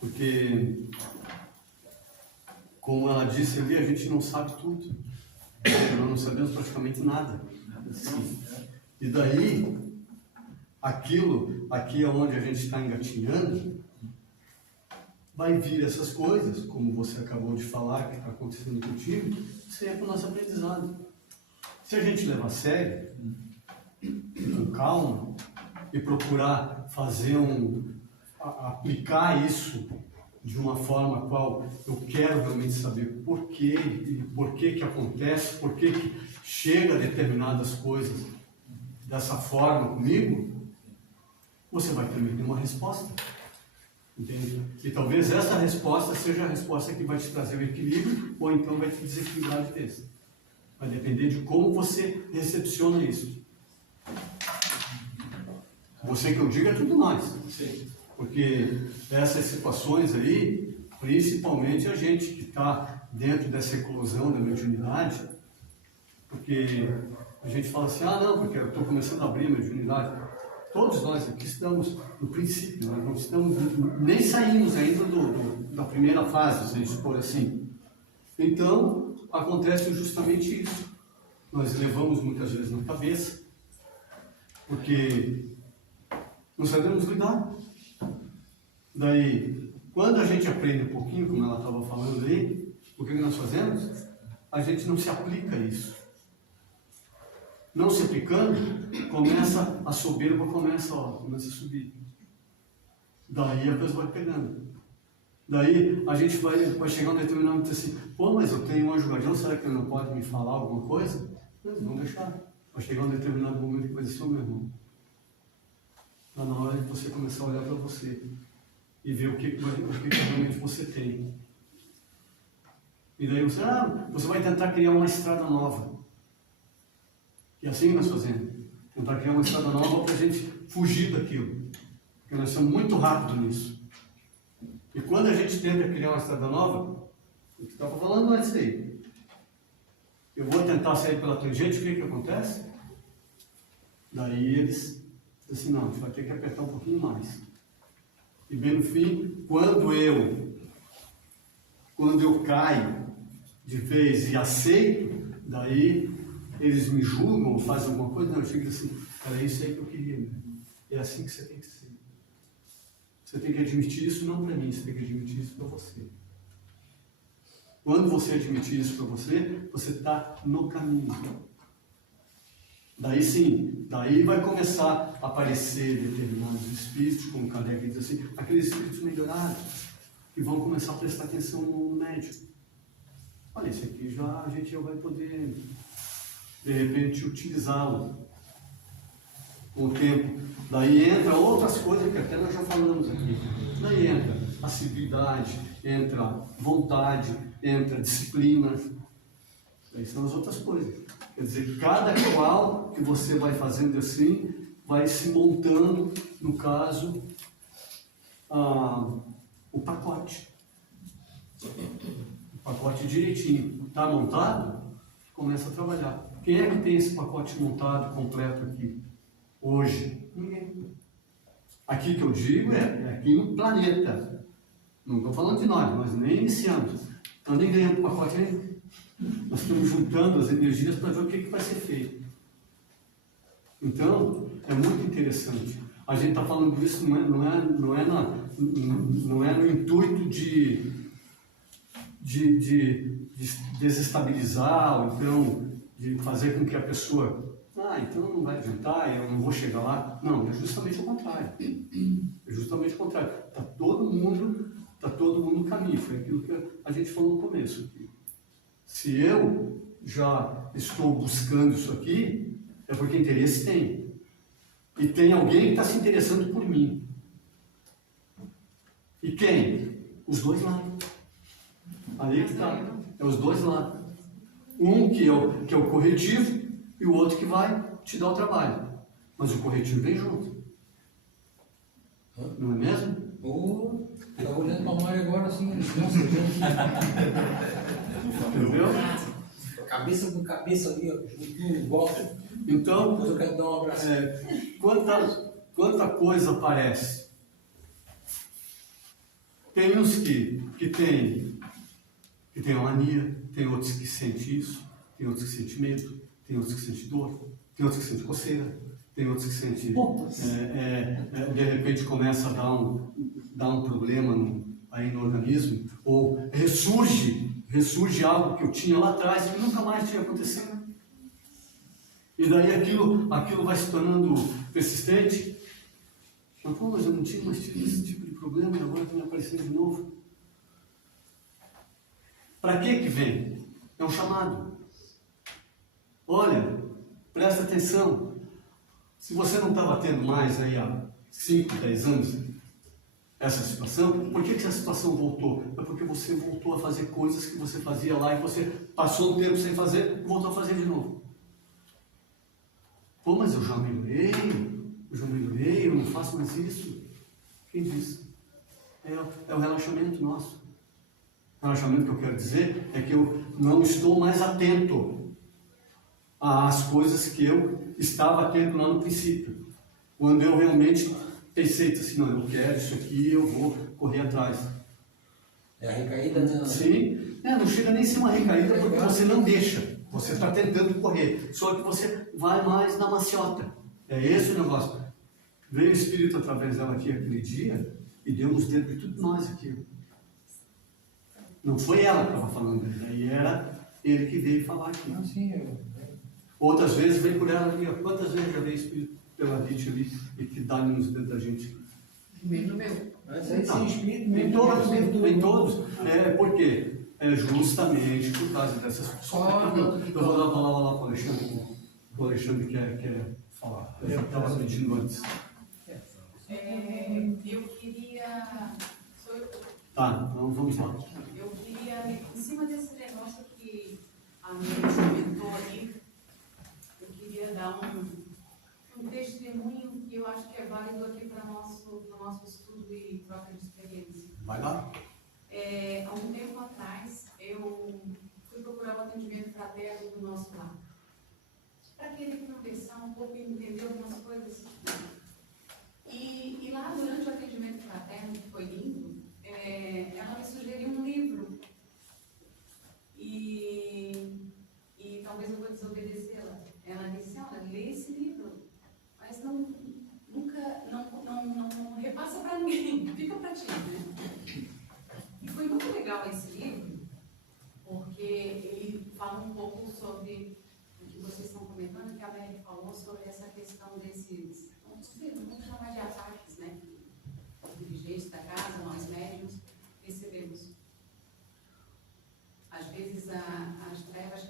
Porque, como ela disse ali, a gente não sabe tudo. Nós não sabemos praticamente nada. Assim. E daí, aqui onde a gente está engatinhando, vai vir essas coisas, como você acabou de falar, que está acontecendo contigo, isso aí é para o nosso aprendizado. Se a gente levar a sério, com calma, e procurar aplicar isso de uma forma a qual eu quero realmente saber por quê, e por que acontece, por que chega determinadas coisas dessa forma comigo, você vai também ter uma resposta. Entende? E talvez essa resposta seja a resposta que vai te trazer o equilíbrio, ou então vai te desequilibrar de vez. Vai depender de como você recepciona isso. Você que eu digo é tudo nós. Sim. Porque essas situações aí, principalmente a gente que está dentro dessa eclosão da mediunidade, porque a gente fala assim, não, porque eu estou começando a abrir a mediunidade. Todos nós aqui estamos no princípio, nós não estamos, nem saímos ainda da primeira fase, se a gente supor assim. Então, acontece justamente isso. Nós levamos muitas vezes na cabeça, porque não sabemos lidar. Daí, quando a gente aprende um pouquinho, como ela estava falando aí, o que nós fazemos? A gente não se aplica a isso. Não se aplicando, começa a soberba, começa a subir. Daí a coisa vai pegando. Daí a gente vai chegar a um determinado momento assim, mas eu tenho um anjo guardião, será que ele não pode me falar alguma coisa? Mas vamos deixar. Vai chegar um determinado momento que vai dizer, meu irmão, está na hora de você começar a olhar para você e ver o que realmente você tem. E daí você vai tentar criar uma estrada nova. E assim que nós fazemos. Tentar criar uma estrada nova para a gente fugir daquilo. Porque nós somos muito rápidos nisso. E quando a gente tenta criar uma estrada nova, o que estava falando antes aí, eu vou tentar sair pela tangente, o que acontece? Daí eles dizem assim, não, a gente vai ter que apertar um pouquinho mais. E bem no fim, quando eu caio de vez e aceito, daí eles me julgam ou fazem alguma coisa, não, eu fico assim, era isso aí que eu queria, né? É assim que você tem que ser. Você tem que admitir isso não para mim, você tem que admitir isso para você. Quando você admitir isso para você, você está no caminho. Daí sim, daí vai começar a aparecer determinados espíritos, como Kardec diz assim, aqueles espíritos melhorados, que vão começar a prestar atenção no médico. Olha, esse aqui a gente já vai poder, de repente, utilizá-lo com o tempo. Daí entra outras coisas que até nós já falamos aqui. Daí entra assiduidade, entra vontade, entra disciplina. Daí são as outras coisas. Quer dizer, cada qual que você vai fazendo assim, vai se montando, no caso, o pacote. O pacote direitinho. Está montado? Começa a trabalhar. Quem é que tem esse pacote montado, completo aqui? Hoje? Ninguém. Aqui que eu digo é aqui no planeta. Não estou falando de nós nem iniciamos. Nós nem ganhamos o pacote ainda. Nós estamos juntando as energias para ver o que vai ser feito. Então, é muito interessante. A gente está falando disso não é no intuito de desestabilizar, ou então de fazer com que a pessoa, então não vai adiantar, eu não vou chegar lá. Não, é justamente o contrário. É justamente o contrário. Está todo mundo no caminho. Foi aquilo que a gente falou no começo aqui. Se eu já estou buscando isso aqui, é porque interesse tem. E tem alguém que está se interessando por mim. E quem? Os dois lados. Aí que está. É os dois lados. Um que é o corretivo e o outro que vai te dar o trabalho. Mas o corretivo vem junto. Não é mesmo? Estava olhando para a Mário agora assim, nossa, Entendeu? cabeça com cabeça ali, ó, juntinho, volta. Então, Depois eu quero dar um abraço. quanta coisa aparece. Tem uns que tem a mania, tem outros que sentem isso, tem outros que sentem medo, tem outros que sentem dor, tem outros que sentem coceira, tem outros que sentem, de repente começa a dar um problema aí no organismo, ou ressurge algo que eu tinha lá atrás que nunca mais tinha acontecido. E daí aquilo vai se tornando persistente. Mas eu não tinha mais tido esse tipo de problema e agora está me aparecendo de novo. Para que vem? É um chamado. Olha, presta atenção. Se você não estava tendo mais aí há 5, 10 anos essa situação, por que essa situação voltou? É porque você voltou a fazer coisas que você fazia lá e você passou um tempo sem fazer e voltou a fazer de novo. Pô, mas eu já melhorei, eu não faço mais isso. Quem disse? É o relaxamento nosso. O relaxamento que eu quero dizer é que eu não estou mais atento às coisas que eu estava atento lá no princípio. Quando eu realmente pensei assim, não, eu quero isso aqui, eu vou correr atrás. É a recaída, né? Sim, não chega nem a ser uma recaída porque você não deixa. Você está tentando correr, só que você vai mais na maciota. É esse o negócio. Veio o Espírito através dela aqui aquele dia e deu nos dedos de todos nós aqui. Não foi ela que estava falando, aí era ele que veio falar aqui. Ah, sim, Outras vezes vem por ela ali, quantas vezes já veio o Espírito pela Dite ali e que dá nos dedos da gente? No meu. mas aí sem espírito, Vem todos, vem né? todos. Por quê? É justamente por causa dessas pessoas. Eu vou dar a palavra lá para o Alexandre. O Alexandre quer falar. Eu estava pedindo antes. Eu queria. Tá, então vamos lá. Eu queria, em cima desse negócio que a minha comentou ali, eu queria dar um testemunho que eu acho que é válido aqui para o nosso estudo e troca de experiência. Vai lá. Há um tempo atrás, eu fui procurar o atendimento fraterno do nosso lar, para querer conversar um pouco e entender algumas coisas. E lá, durante o atendimento fraterno, que foi lindo, ela me sugeriu um livro. E talvez eu vou desobedecê-la. Ela disse, olha, lê esse livro, mas não repassa para ninguém, fica para ti, né? E foi muito legal esse livro, porque ele fala um pouco sobre o que vocês estão comentando, que a Mary falou sobre essa questão desses, vamos chamar de ataques, né? Os dirigentes da casa, nós médiuns, recebemos. Às vezes as trevas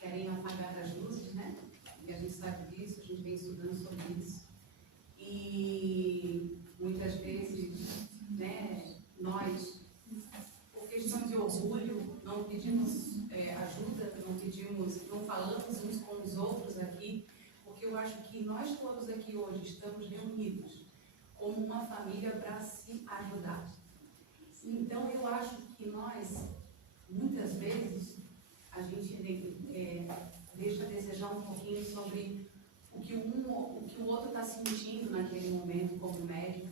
querem apagar as luzes, né? E a gente sabe disso, a gente vem estudando sobre isso. E muitas vezes, né, nós, por questão de orgulho, não pedimos ajuda, não falamos uns com os outros aqui, porque eu acho que nós todos aqui hoje estamos reunidos como uma família para se ajudar. Então, eu acho que nós, muitas vezes, a gente deixa a desejar um pouquinho sobre o que o outro está sentindo naquele momento como médico.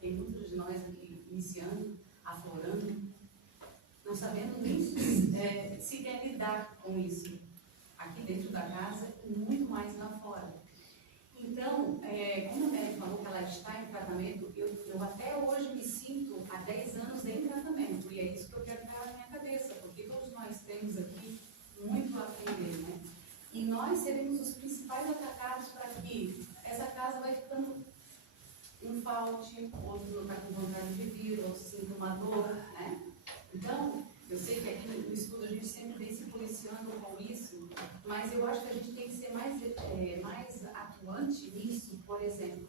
Tem muitos de nós aqui iniciando, aflorando. não sabemos nem sequer lidar com isso aqui dentro da casa e muito mais lá fora. Então, como a Mary falou que ela está em tratamento, eu até hoje me sinto há 10 anos em tratamento, e é isso que eu quero ter na minha cabeça, porque todos nós temos aqui muito a aprender, né? E nós seremos os principais atacados para que essa casa vai ficando um falte, outro não está com vontade de vir, outro sinta uma dor, né? Então, eu sei que aqui no estudo a gente sempre vem se policiando com isso, mas eu acho que a gente tem que ser mais atuante nisso. Por exemplo,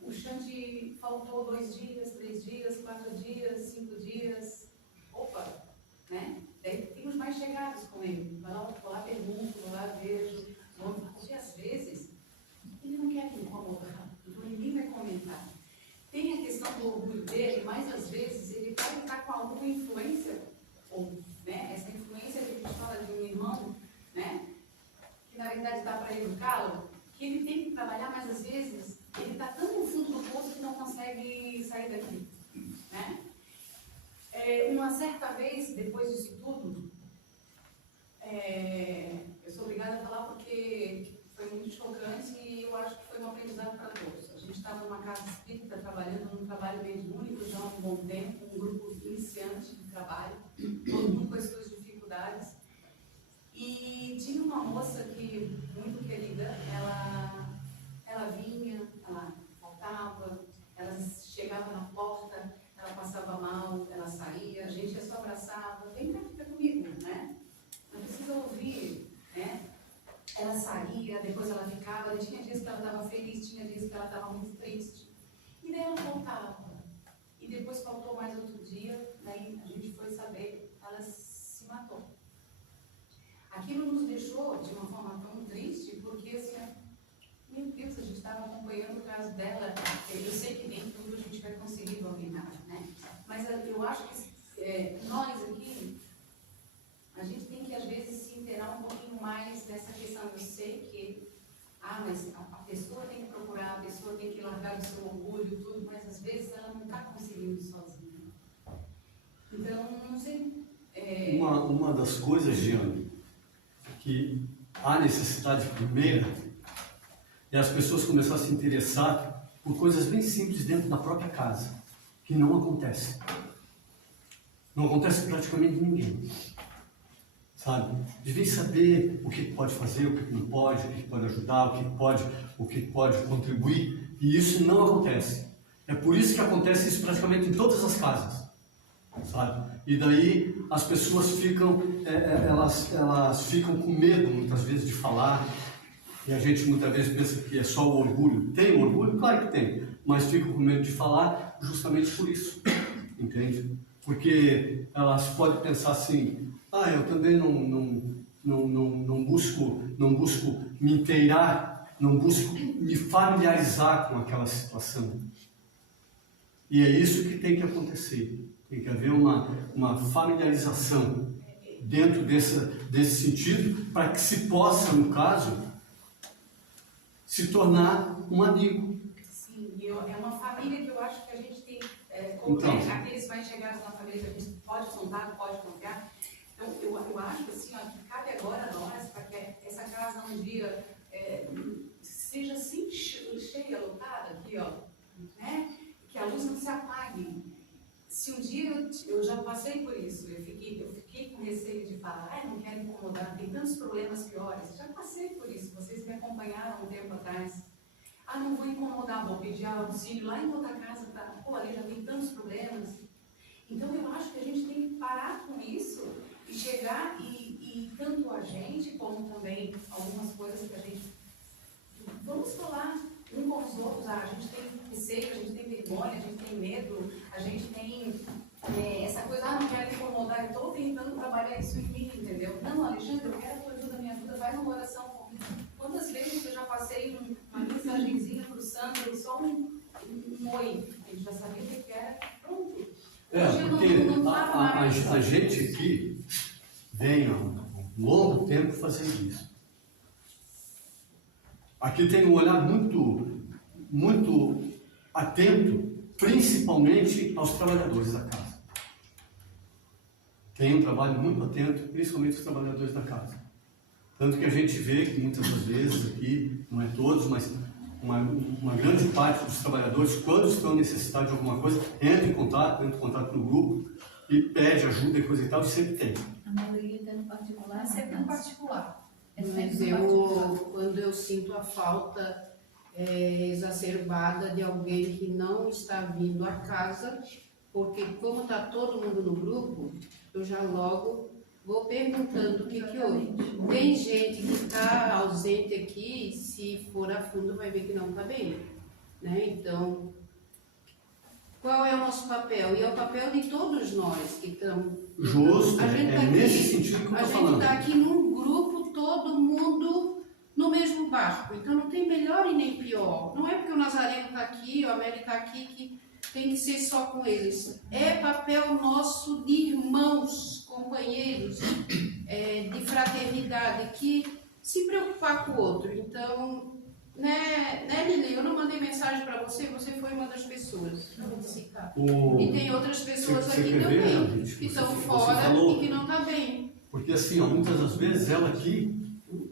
o Xande faltou 2 dias, 3 dias, 4 dias, 5 dias, opa, né? Daí tem os mais chegados com ele, vou lá pergunto, vou lá vejo, porque às vezes ele não quer me incomodar, então ninguém vai comentar. Tem a questão do orgulho dele, mas às vezes ele pode estar com alguma influência, ou né, essa influência que a gente fala de um irmão, né, que na verdade está para educá-lo, que ele tem que trabalhar, mas às vezes ele está tão no fundo do poço que não consegue sair daqui. Né? Uma certa vez, depois disso tudo, eu sou obrigada a falar porque foi muito chocante e eu acho que foi um aprendizado para todos. A gente estava numa casa espírita, trabalhando num trabalho mediúnico já há um bom tempo, um grupo iniciante de trabalho, todo mundo com as suas dificuldades. E tinha uma moça que, muito querida, ela vinha, ela faltava, ela chegava na porta, ela passava mal, ela saía, a gente só abraçava, vem cá, fica comigo, né? Não precisa ouvir, né? Ela saía, depois ela ficava, tinha dias que ela estava feliz, tinha dias que ela estava muito triste. E daí ela voltava. E depois faltou mais outro dia, daí a gente foi saber, ela se matou. Aquilo nos deixou de uma forma tão triste, porque assim, meu Deus, a gente estava acompanhando o caso dela. Eu sei que nem tudo a gente vai conseguir dominar, né? Mas eu acho que nós aqui, a gente tem que às vezes se inteirar um pouquinho mais dessa questão. Eu sei que, mas a pessoa tem que procurar, a pessoa tem que largar o seu orgulho e tudo, mas às vezes ela não está conseguindo sozinha. Então, não sei. Uma das coisas, Giane, que há necessidade primeira é as pessoas começarem a se interessar por coisas bem simples dentro da própria casa, que não acontece. Não acontece praticamente ninguém. Sabe? Devem saber o que pode fazer, o que não pode, o que pode ajudar, o que pode contribuir, e isso não acontece. É por isso que acontece isso praticamente em todas as casas. Sabe? E daí as pessoas ficam, elas ficam com medo muitas vezes de falar, e a gente muitas vezes pensa que é só o orgulho. Tem orgulho? Claro que tem, mas ficam com medo de falar justamente por isso, entende? Porque elas podem pensar assim, eu também não busco me inteirar, não busco me familiarizar com aquela situação. E é isso que tem que acontecer. Tem que haver uma familiarização dentro desse sentido, para que se possa, no caso, se tornar um amigo. Sim, é uma família que eu acho que a gente tem, então, aqueles mais chegados na família que a gente pode contar, pode confiar. Então, eu acho assim, que cabe agora a nós, para que essa casa um dia seja assim cheia, lotada, aqui, né? Que a luz não se apague. Se um dia eu já passei por isso, eu fiquei com receio de falar, não quero incomodar, tem tantos problemas piores. Já passei por isso, vocês me acompanharam um tempo atrás. Não vou incomodar, vou pedir auxílio lá em outra casa, ali já tem tantos problemas. Então eu acho que a gente tem que parar com isso e chegar e tanto a gente, como também algumas coisas que a gente... Vamos falar um com os outros, a gente tem receio, a gente tem vergonha, a gente tem medo, a gente tem essa coisa, não quero incomodar, eu estou tentando trabalhar isso em mim, entendeu? Não, Alexandre, eu quero a tua ajuda, minha ajuda, faz uma oração comigo. Quantas vezes eu já passei uma mensagenzinha para o Sandro, só um oi, ele já sabia o que era, pronto. Porque a gente aqui vem há um longo tempo fazendo isso. Aqui tem um olhar muito atento, principalmente aos trabalhadores da casa. tem um trabalho muito atento, principalmente os trabalhadores da casa. Tanto que a gente vê que muitas das vezes aqui, não é todos, mas uma grande parte dos trabalhadores, quando estão necessitados de alguma coisa, entra em contato no grupo e pede ajuda e coisa e tal, e sempre tem. A maioria está no particular, Sempre no particular. É Mas sempre no particular. quando eu sinto a falta exacerbada de alguém que não está vindo à casa, porque como está todo mundo no grupo, eu já logo vou perguntando o que houve. Tem gente que está ausente aqui, se for a fundo vai ver que não está bem, né? Então, qual é o nosso papel? E é o papel de todos nós que estamos... Justo, A gente tá nesse aqui- sentido que eu A estou gente falando. está aqui num grupo, todo mundo no mesmo barco. Então não tem melhor e nem pior. Não é porque o Nazareno está aqui, o Américo está aqui, que tem que ser só com eles. É papel nosso de irmãos, companheiros, de fraternidade, que se preocupar com o outro. Então, né, Lili? Eu não mandei mensagem para você, você foi uma das pessoas. Eu vou citar. E tem outras pessoas Você aqui quer ver, também, David? que estão Você fora falou- e que não estão bem. Porque assim, ó, muitas das vezes ela aqui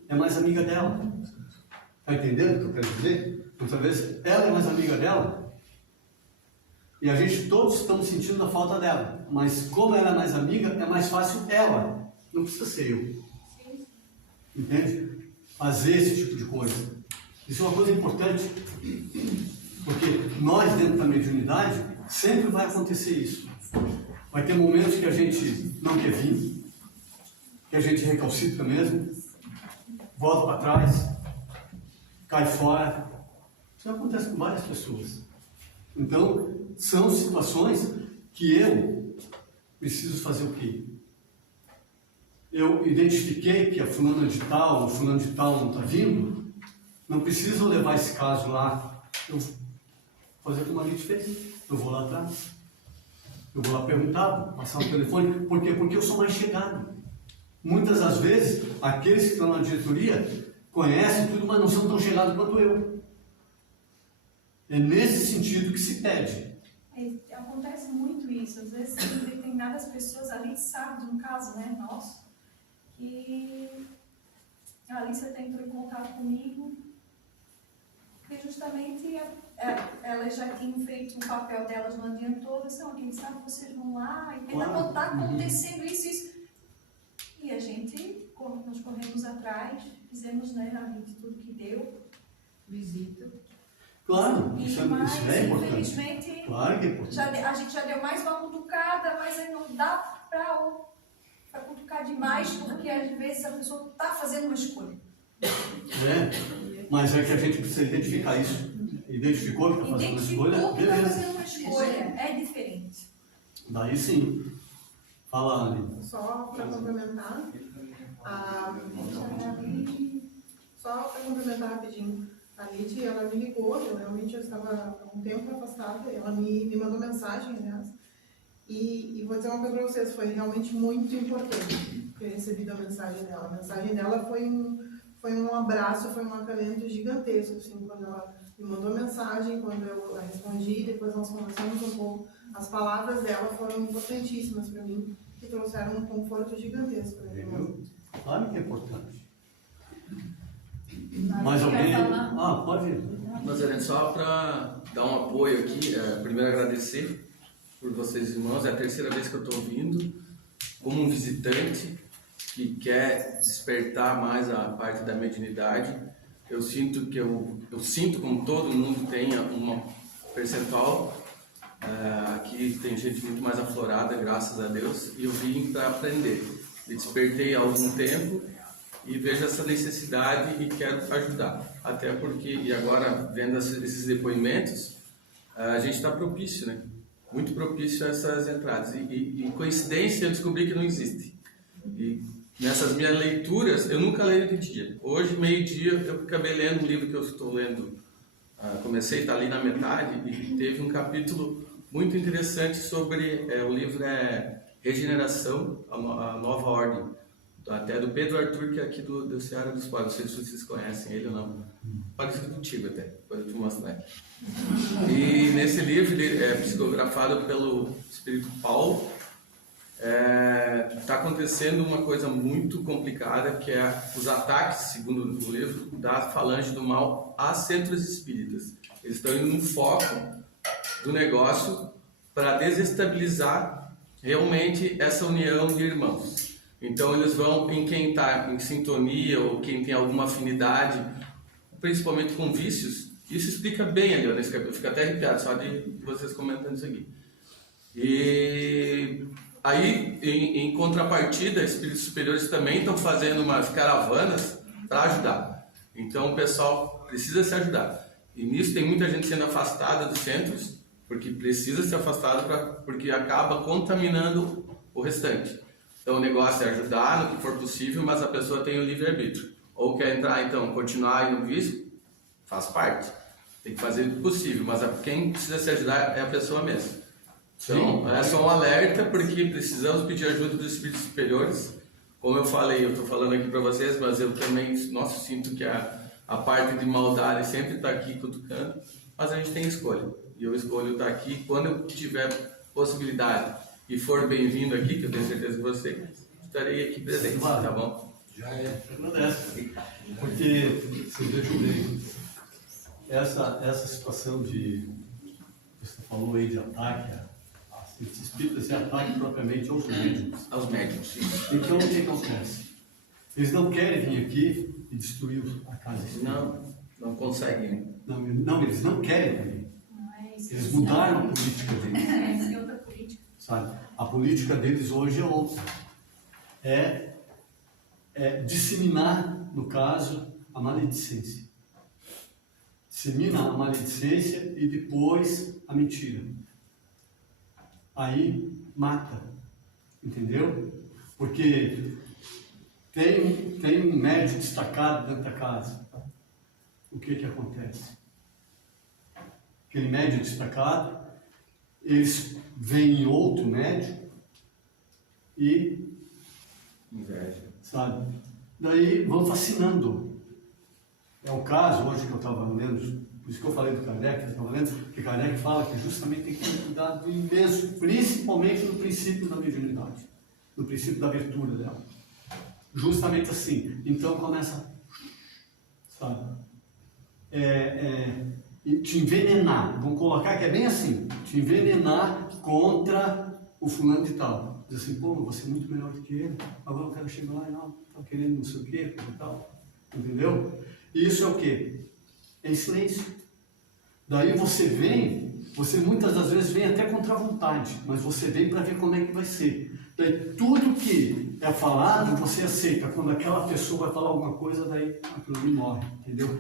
é mais amiga dela. Tá entendendo o que eu quero dizer? Muitas vezes ela é mais amiga dela e a gente todos estamos sentindo a falta dela. Mas como ela é mais amiga, é mais fácil ela. Não precisa ser eu. Entende? Fazer esse tipo de coisa. Isso é uma coisa importante. Porque nós, dentro da mediunidade, sempre vai acontecer isso. Vai ter momentos que a gente não quer vir, que a gente recalcitra mesmo, volta para trás, cai fora. Isso acontece com várias pessoas. Então, são situações que eu preciso fazer o quê? Eu identifiquei que a fulana de tal, ou fulano de tal não está vindo, não preciso levar esse caso lá. Eu vou fazer como a gente fez. Eu vou lá atrás. Eu vou lá perguntar, passar o telefone. Por quê? Porque eu sou mais chegado. Muitas das vezes, aqueles que estão na diretoria conhecem tudo, mas não são tão chegados quanto eu. É nesse sentido que se pede. Acontece muito isso. Às vezes tem determinadas pessoas, a gente sabe de um caso, né, nosso, que a Alicia entrou em contato comigo, porque justamente elas já tinham feito o papel delas no adiantou, disse, não, quem sabe vocês vão lá, e ainda não está acontecendo isso. E a gente, nós corremos atrás, fizemos, né, a gente tudo que deu. Visita. Claro, E isso mas, é importante. infelizmente, Claro que é importante. a gente já deu mais uma cutucada, mas aí não dá para cutucar demais, porque às vezes a pessoa está fazendo uma escolha. Mas é que a gente precisa identificar isso. Identificou que está fazendo uma escolha? Identificou que está Beleza. fazendo uma escolha, é diferente. Daí sim. Fala, Anny. Só para complementar, rapidinho, a Lid, ela me ligou, eu realmente estava há um tempo afastada, ela me mandou mensagem, aliás, e vou dizer uma coisa para vocês, foi realmente muito importante ter recebido a mensagem dela. A mensagem dela foi um abraço, foi um acalento gigantesco, assim, quando ela me mandou mensagem, quando eu a respondi, depois nós conversamos um pouco. As palavras dela foram importantíssimas para mim, que trouxeram um conforto gigantesco para mim. Claro que é importante. Mais alguém? Pode ir. Nazareno, só para dar um apoio aqui, primeiro agradecer por vocês, irmãos. É a terceira vez que eu estou vindo como um visitante que quer despertar mais a parte da mediunidade. Eu sinto que eu sinto como todo mundo tem uma percentual. Aqui tem gente muito mais aflorada, graças a Deus, e eu vim para aprender. Me despertei há algum tempo e vejo essa necessidade e quero ajudar. Até porque, e agora vendo esses depoimentos, a gente está propício, né? Muito propício a essas entradas. E coincidência eu descobri que não existe. E nessas minhas leituras, eu nunca leio de dia. Hoje, meio-dia, eu acabei lendo um livro que eu estou lendo. Comecei a estar ali na metade e teve um capítulo muito interessante sobre, o livro é Regeneração, a Nova Ordem, até do Pedro Arthur, que é aqui do Seara dos Padres. Não sei se vocês conhecem ele ou não. Parecido contigo até, depois eu te mostro aqui. E nesse livro, ele é psicografado pelo Espírito Paulo, está acontecendo uma coisa muito complicada, que é os ataques, segundo o livro, da falange do mal a centros espíritas. Eles estão indo no foco do negócio para desestabilizar realmente essa união de irmãos. Então eles vão em quem está em sintonia ou quem tem alguma afinidade, principalmente com vícios. Isso explica bem ali, nesse capítulo. Fico até arrepiado só de vocês comentando isso aqui. E aí, em contrapartida, espíritos superiores também estão fazendo umas caravanas para ajudar. Então o pessoal precisa se ajudar. E nisso tem muita gente sendo afastada dos centros, porque precisa ser afastado porque acaba contaminando o restante. Então o negócio é ajudar no que for possível, mas a pessoa tem o livre-arbítrio. Ou quer entrar, então, continuar aí no vício, faz parte. Tem que fazer o possível, mas quem precisa se ajudar é a pessoa mesma. Então, é só um alerta, porque precisamos pedir ajuda dos espíritos superiores. Como eu falei, eu estou falando aqui para vocês, mas eu também, sinto que a parte de maldade sempre está aqui cutucando, mas a gente tem escolha. E eu escolho estar aqui quando eu tiver possibilidade e for bem-vindo aqui, que eu tenho certeza que você, estarei aqui presente, tá bom? Já é. Agradece. Porque, vocês vejam bem, essa situação de, você falou aí de ataque a centros espíritas, é ataque propriamente aos médiums. Aos médiums, sim. Então, o que acontece? Eles não querem vir aqui e destruir a casa espírita. Não conseguem. Não, eles não querem vir. Eles mudaram a política deles. É outra política. Sabe? A política deles hoje é outra. É disseminar, no caso, a maledicência. Dissemina a maledicência e depois a mentira. Aí mata. Entendeu? Porque tem um médium destacado dentro da casa. O que acontece? Aquele médium destacado, eles veem outro médium e inveja, sabe? Daí vão fascinando. É o caso hoje que eu estava lendo, por isso que eu falei do Kardec, eu estava lendo, que Kardec fala que justamente tem que ter cuidado imenso, principalmente no princípio da mediunidade, no princípio da abertura dela. Justamente assim. Então começa, sabe? Te envenenar, vamos colocar que é bem assim, te envenenar contra o fulano de tal. Diz assim, pô, você é muito melhor do que ele, agora o cara chega lá e não, tá querendo não sei o que, tal. Entendeu? E isso é o quê? É em silêncio. Daí você muitas das vezes vem até contra a vontade, mas você vem para ver como é que vai ser. Daí tudo que é falado, você aceita. Quando aquela pessoa vai falar alguma coisa, daí aquilo ali morre, entendeu?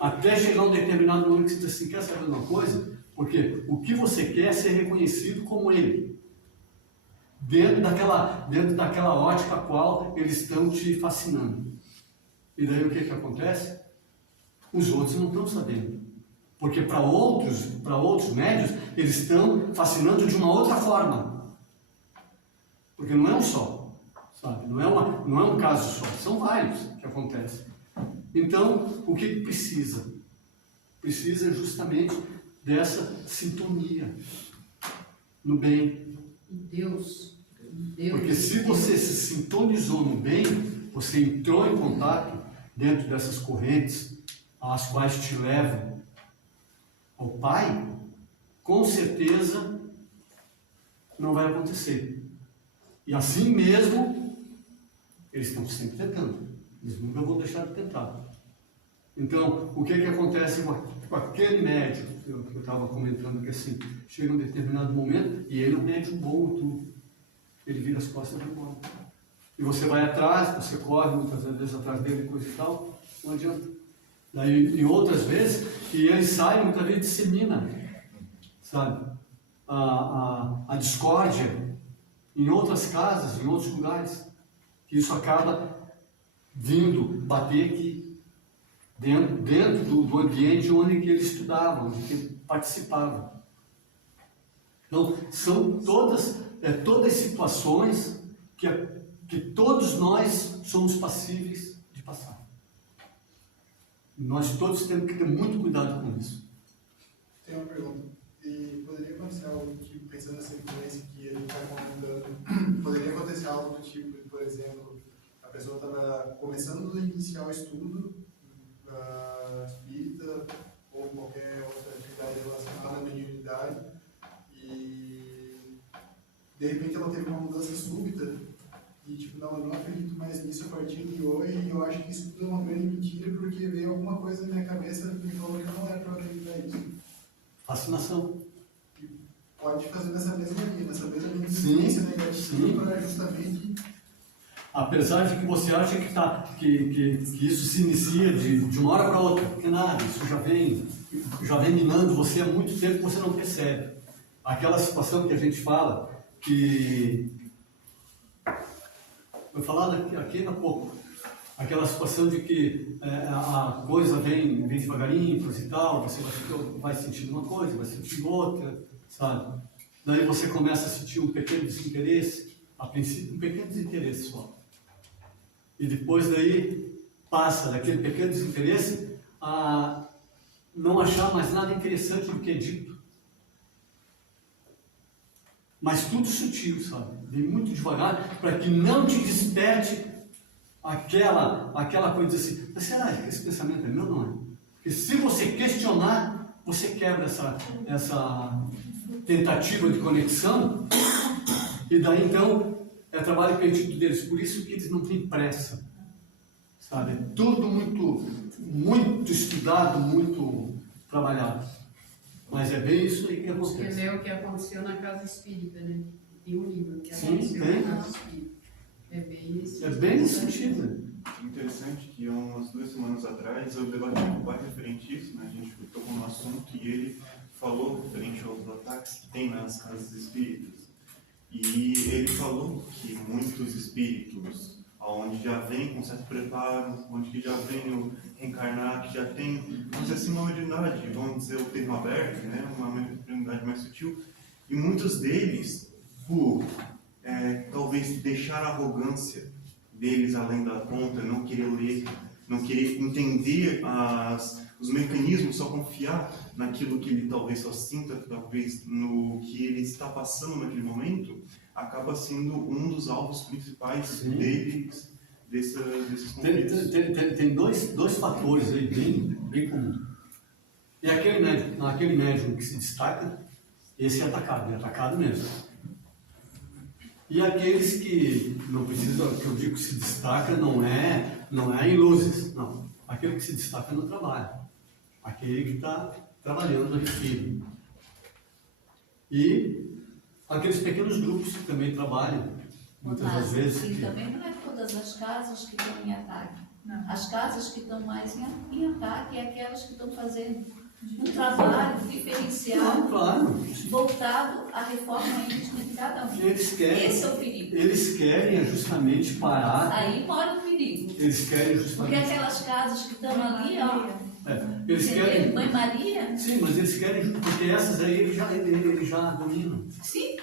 Até chegar um determinado momento que você diz assim, quer saber de uma coisa? Porque o que você quer é ser reconhecido como ele. Dentro daquela ótica a qual eles estão te fascinando. E daí o que acontece? Os outros não estão sabendo. Porque para outros médios, eles estão fascinando de uma outra forma. Porque não é um só, sabe? Não é um caso só, são vários que acontecem. Então, o que precisa? Precisa justamente dessa sintonia no bem. Deus. Porque se você se sintonizou no bem, você entrou em contato dentro dessas correntes às quais te levam ao Pai, com certeza não vai acontecer. E assim mesmo, eles estão sempre tentando. Eles nunca vão deixar de tentar. Então, o que acontece com aquele médico que eu estava comentando, que assim, chega um determinado momento, e ele é um médico bom, tudo. Ele vira as costas e vai embora. E você vai atrás, você corre muitas vezes atrás dele, coisa e tal, não adianta. Daí, em outras vezes, que ele sai, muitas vezes dissemina, sabe? A discórdia em outras casas, em outros lugares. Isso acaba vindo bater aqui, dentro do ambiente onde que ele estudava, onde que ele participava. Então, são todas situações que todos nós somos passíveis de passar. Nós todos temos que ter muito cuidado com isso. Tem uma pergunta. E poderia acontecer algo que, pensando nessa influência que ele está comentando, poderia algo do tipo, por exemplo, a pessoa estava começando a iniciar o estudo espírita ou qualquer outra atividade relacionada à mediunidade e de repente ela teve uma mudança súbita e tipo, não, eu não acredito mais nisso a partir de hoje e eu acho que isso tudo é uma grande mentira porque veio alguma coisa na minha cabeça que me falou que não era para acreditar nisso. Fascinação. Pode fazer nessa mesma linha experiência negativa para justamente... Apesar de que você acha que isso se inicia de uma hora para outra, porque nada, isso já vem minando você há muito tempo, você não percebe. Aquela situação que a gente fala, que... Vou falar aqui daqui a pouco. Aquela situação de que a coisa vem devagarinho, coisa e tal, você vai sentindo uma coisa, vai sentindo outra, sabe? Daí você começa a sentir um pequeno desinteresse, a princípio um pequeno desinteresse só. E depois daí passa daquele pequeno desinteresse a não achar mais nada interessante do que é dito. Mas tudo sutil, sabe? Vem muito devagar para que não te desperte aquela coisa assim, mas será que esse pensamento é meu ou não é? Porque se você questionar, você quebra essa tentativa de conexão e daí então é trabalho perdido deles. Por isso que eles não têm pressa, sabe? É tudo muito estudado, muito trabalhado. Mas é bem isso aí que acontece. Quer ver o que aconteceu na casa espírita, né? Tem um livro que Sim, aconteceu tem. na casa espírita. É bem isso. É bem nesse sentido. Interessante que umas 2 semanas atrás eu debati com o pai referente a isso, né? A gente tocou no assunto e ele falou referente aos ataques que tem nas casas espíritas. E ele falou que muitos espíritos, onde já vem com certo preparo, onde que já vem o reencarnar, que já tem, vamos dizer assim, uma mediunidade, vamos dizer, o termo aberto, né? Uma mediunidade mais sutil, e muitos deles, por talvez deixar a arrogância deles além da conta, não querer ler, não querer entender os mecanismos, só confiar naquilo que ele talvez só sinta, talvez no que ele está passando naquele momento, acaba sendo um dos alvos principais deles, desses conflitos. Tem dois fatores aí bem comuns. E aquele médium que se destaca, esse é atacado mesmo. E aqueles que não precisam, que eu digo que se destaca, não é em luzes, não. Aquele que se destaca no trabalho. Aquele que está trabalhando naquele firme. E aqueles pequenos grupos que também trabalham, muitas das vezes. Sim, também não é todas as casas que estão em ataque. Não. As casas que estão mais em ataque é aquelas que estão fazendo um trabalho diferenciado, claro, voltado à reforma íntima de cada um. Esse é o perigo. Eles querem justamente parar. Aí mora o perigo. Eles querem justamente. Porque aquelas casas que estão ali, ó. Eles querem. Mãe Maria? Sim, mas eles querem, porque essas aí eles já dominam. Sim.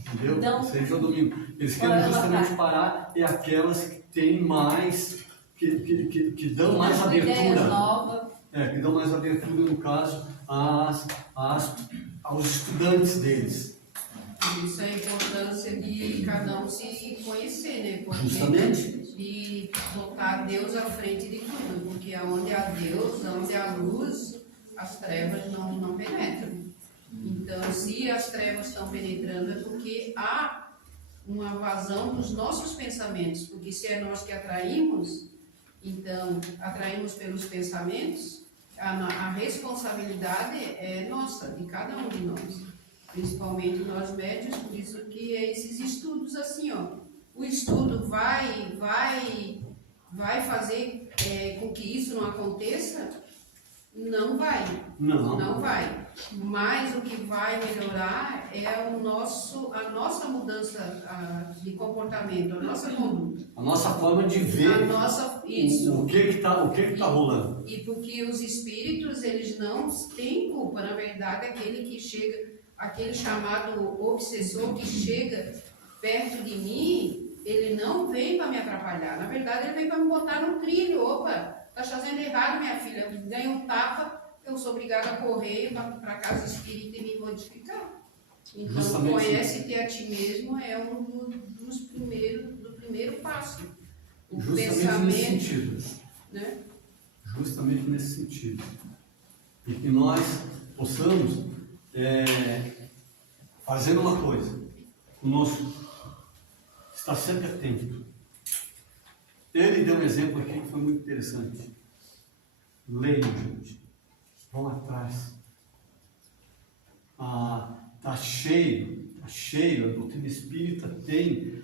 Entendeu? Então, vocês já dominam. Eles querem justamente parar e aquelas que têm mais, que dão mais abertura. Nova. Que dão mais abertura, no caso, aos estudantes deles. Isso é a importância de cada um se conhecer, né? Porque justamente. De botar Deus à frente de tudo, porque onde há Deus, onde há luz, as trevas não penetram. Então, se as trevas estão penetrando, é porque há uma vazão dos nossos pensamentos, porque se é nós que atraímos, então, atraímos pelos pensamentos, a responsabilidade é nossa, de cada um de nós, principalmente nós médios, por isso que é esses estudos assim, ó. O estudo vai fazer com que isso não aconteça? Não vai. Não vai. Mas o que vai melhorar é a nossa mudança de comportamento, a nossa conduta. A nossa forma de ver isso. O que está rolando. E porque os espíritos, eles não têm culpa. Na verdade, aquele que chega, aquele chamado obsessor que chega perto de mim, ele não vem para me atrapalhar. Na verdade, ele vem para me botar no trilho. Opa, está fazendo errado, minha filha. Ganha um tapa, eu sou obrigada a correr para a casa espírita e me modificar. Então, Justamente. conhece-te a ti mesmo é um do primeiro passo. O Justamente nesse pensamento, sentido. né? Justamente nesse sentido. E que nós possamos fazer uma coisa, conosco, estar sempre atento. Ele deu um exemplo aqui que foi muito interessante. Leiam, gente. Vão atrás. Está cheio, a doutrina espírita tem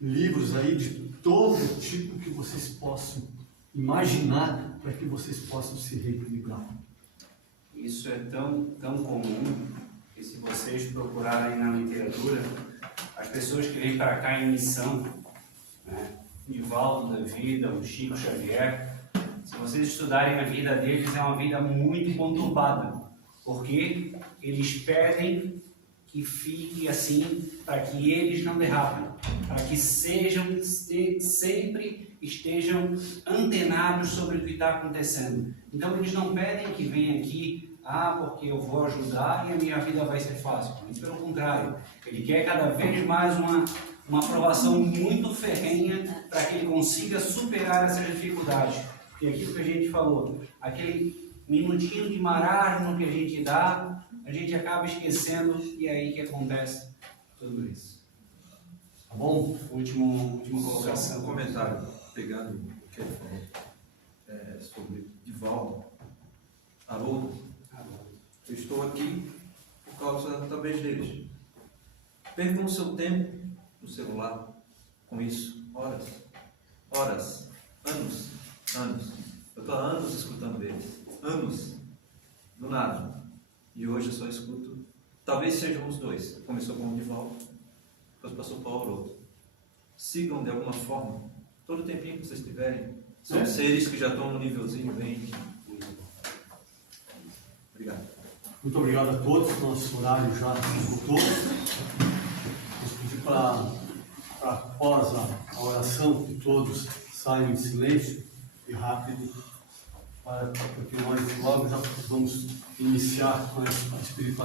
livros aí de todo tipo que vocês possam imaginar para que vocês possam se reequilibrar. Isso é tão comum que, se vocês procurarem na literatura, as pessoas que vêm para cá em missão, né, Divaldo da vida, o Chico Xavier, se vocês estudarem a vida deles, é uma vida muito conturbada, porque eles pedem que fique assim, para que eles não derrapem, para que sempre estejam antenados sobre o que está acontecendo. Então eles não pedem que venha aqui, porque eu vou ajudar e a minha vida vai ser fácil. Muito pelo contrário, ele quer cada vez mais uma aprovação muito ferrenha para que ele consiga superar essas dificuldades. E aquilo que a gente falou, aquele minutinho de marasmo que a gente dá, a gente acaba esquecendo, e é aí que acontece tudo isso. Tá bom? Última colocação. Só um comentário, pegando o que ele falou sobre Divaldo, Haroldo. Eu estou aqui por causa talvez deles. Percam o seu tempo no celular com isso, horas, anos. Eu estou há anos escutando eles, anos, do nada. E hoje eu só escuto, talvez sejam os dois. Começou com o Divaldo, depois passou para o Haroldo. Sigam de alguma forma, todo o tempinho que vocês tiverem. São seres que já estão no nívelzinho bem. Obrigado. Muito obrigado a todos, nosso horário já esgotou. Vamos pedir para após a oração que todos saiam em silêncio e rápido, porque nós logo já vamos iniciar com a espiritualidade.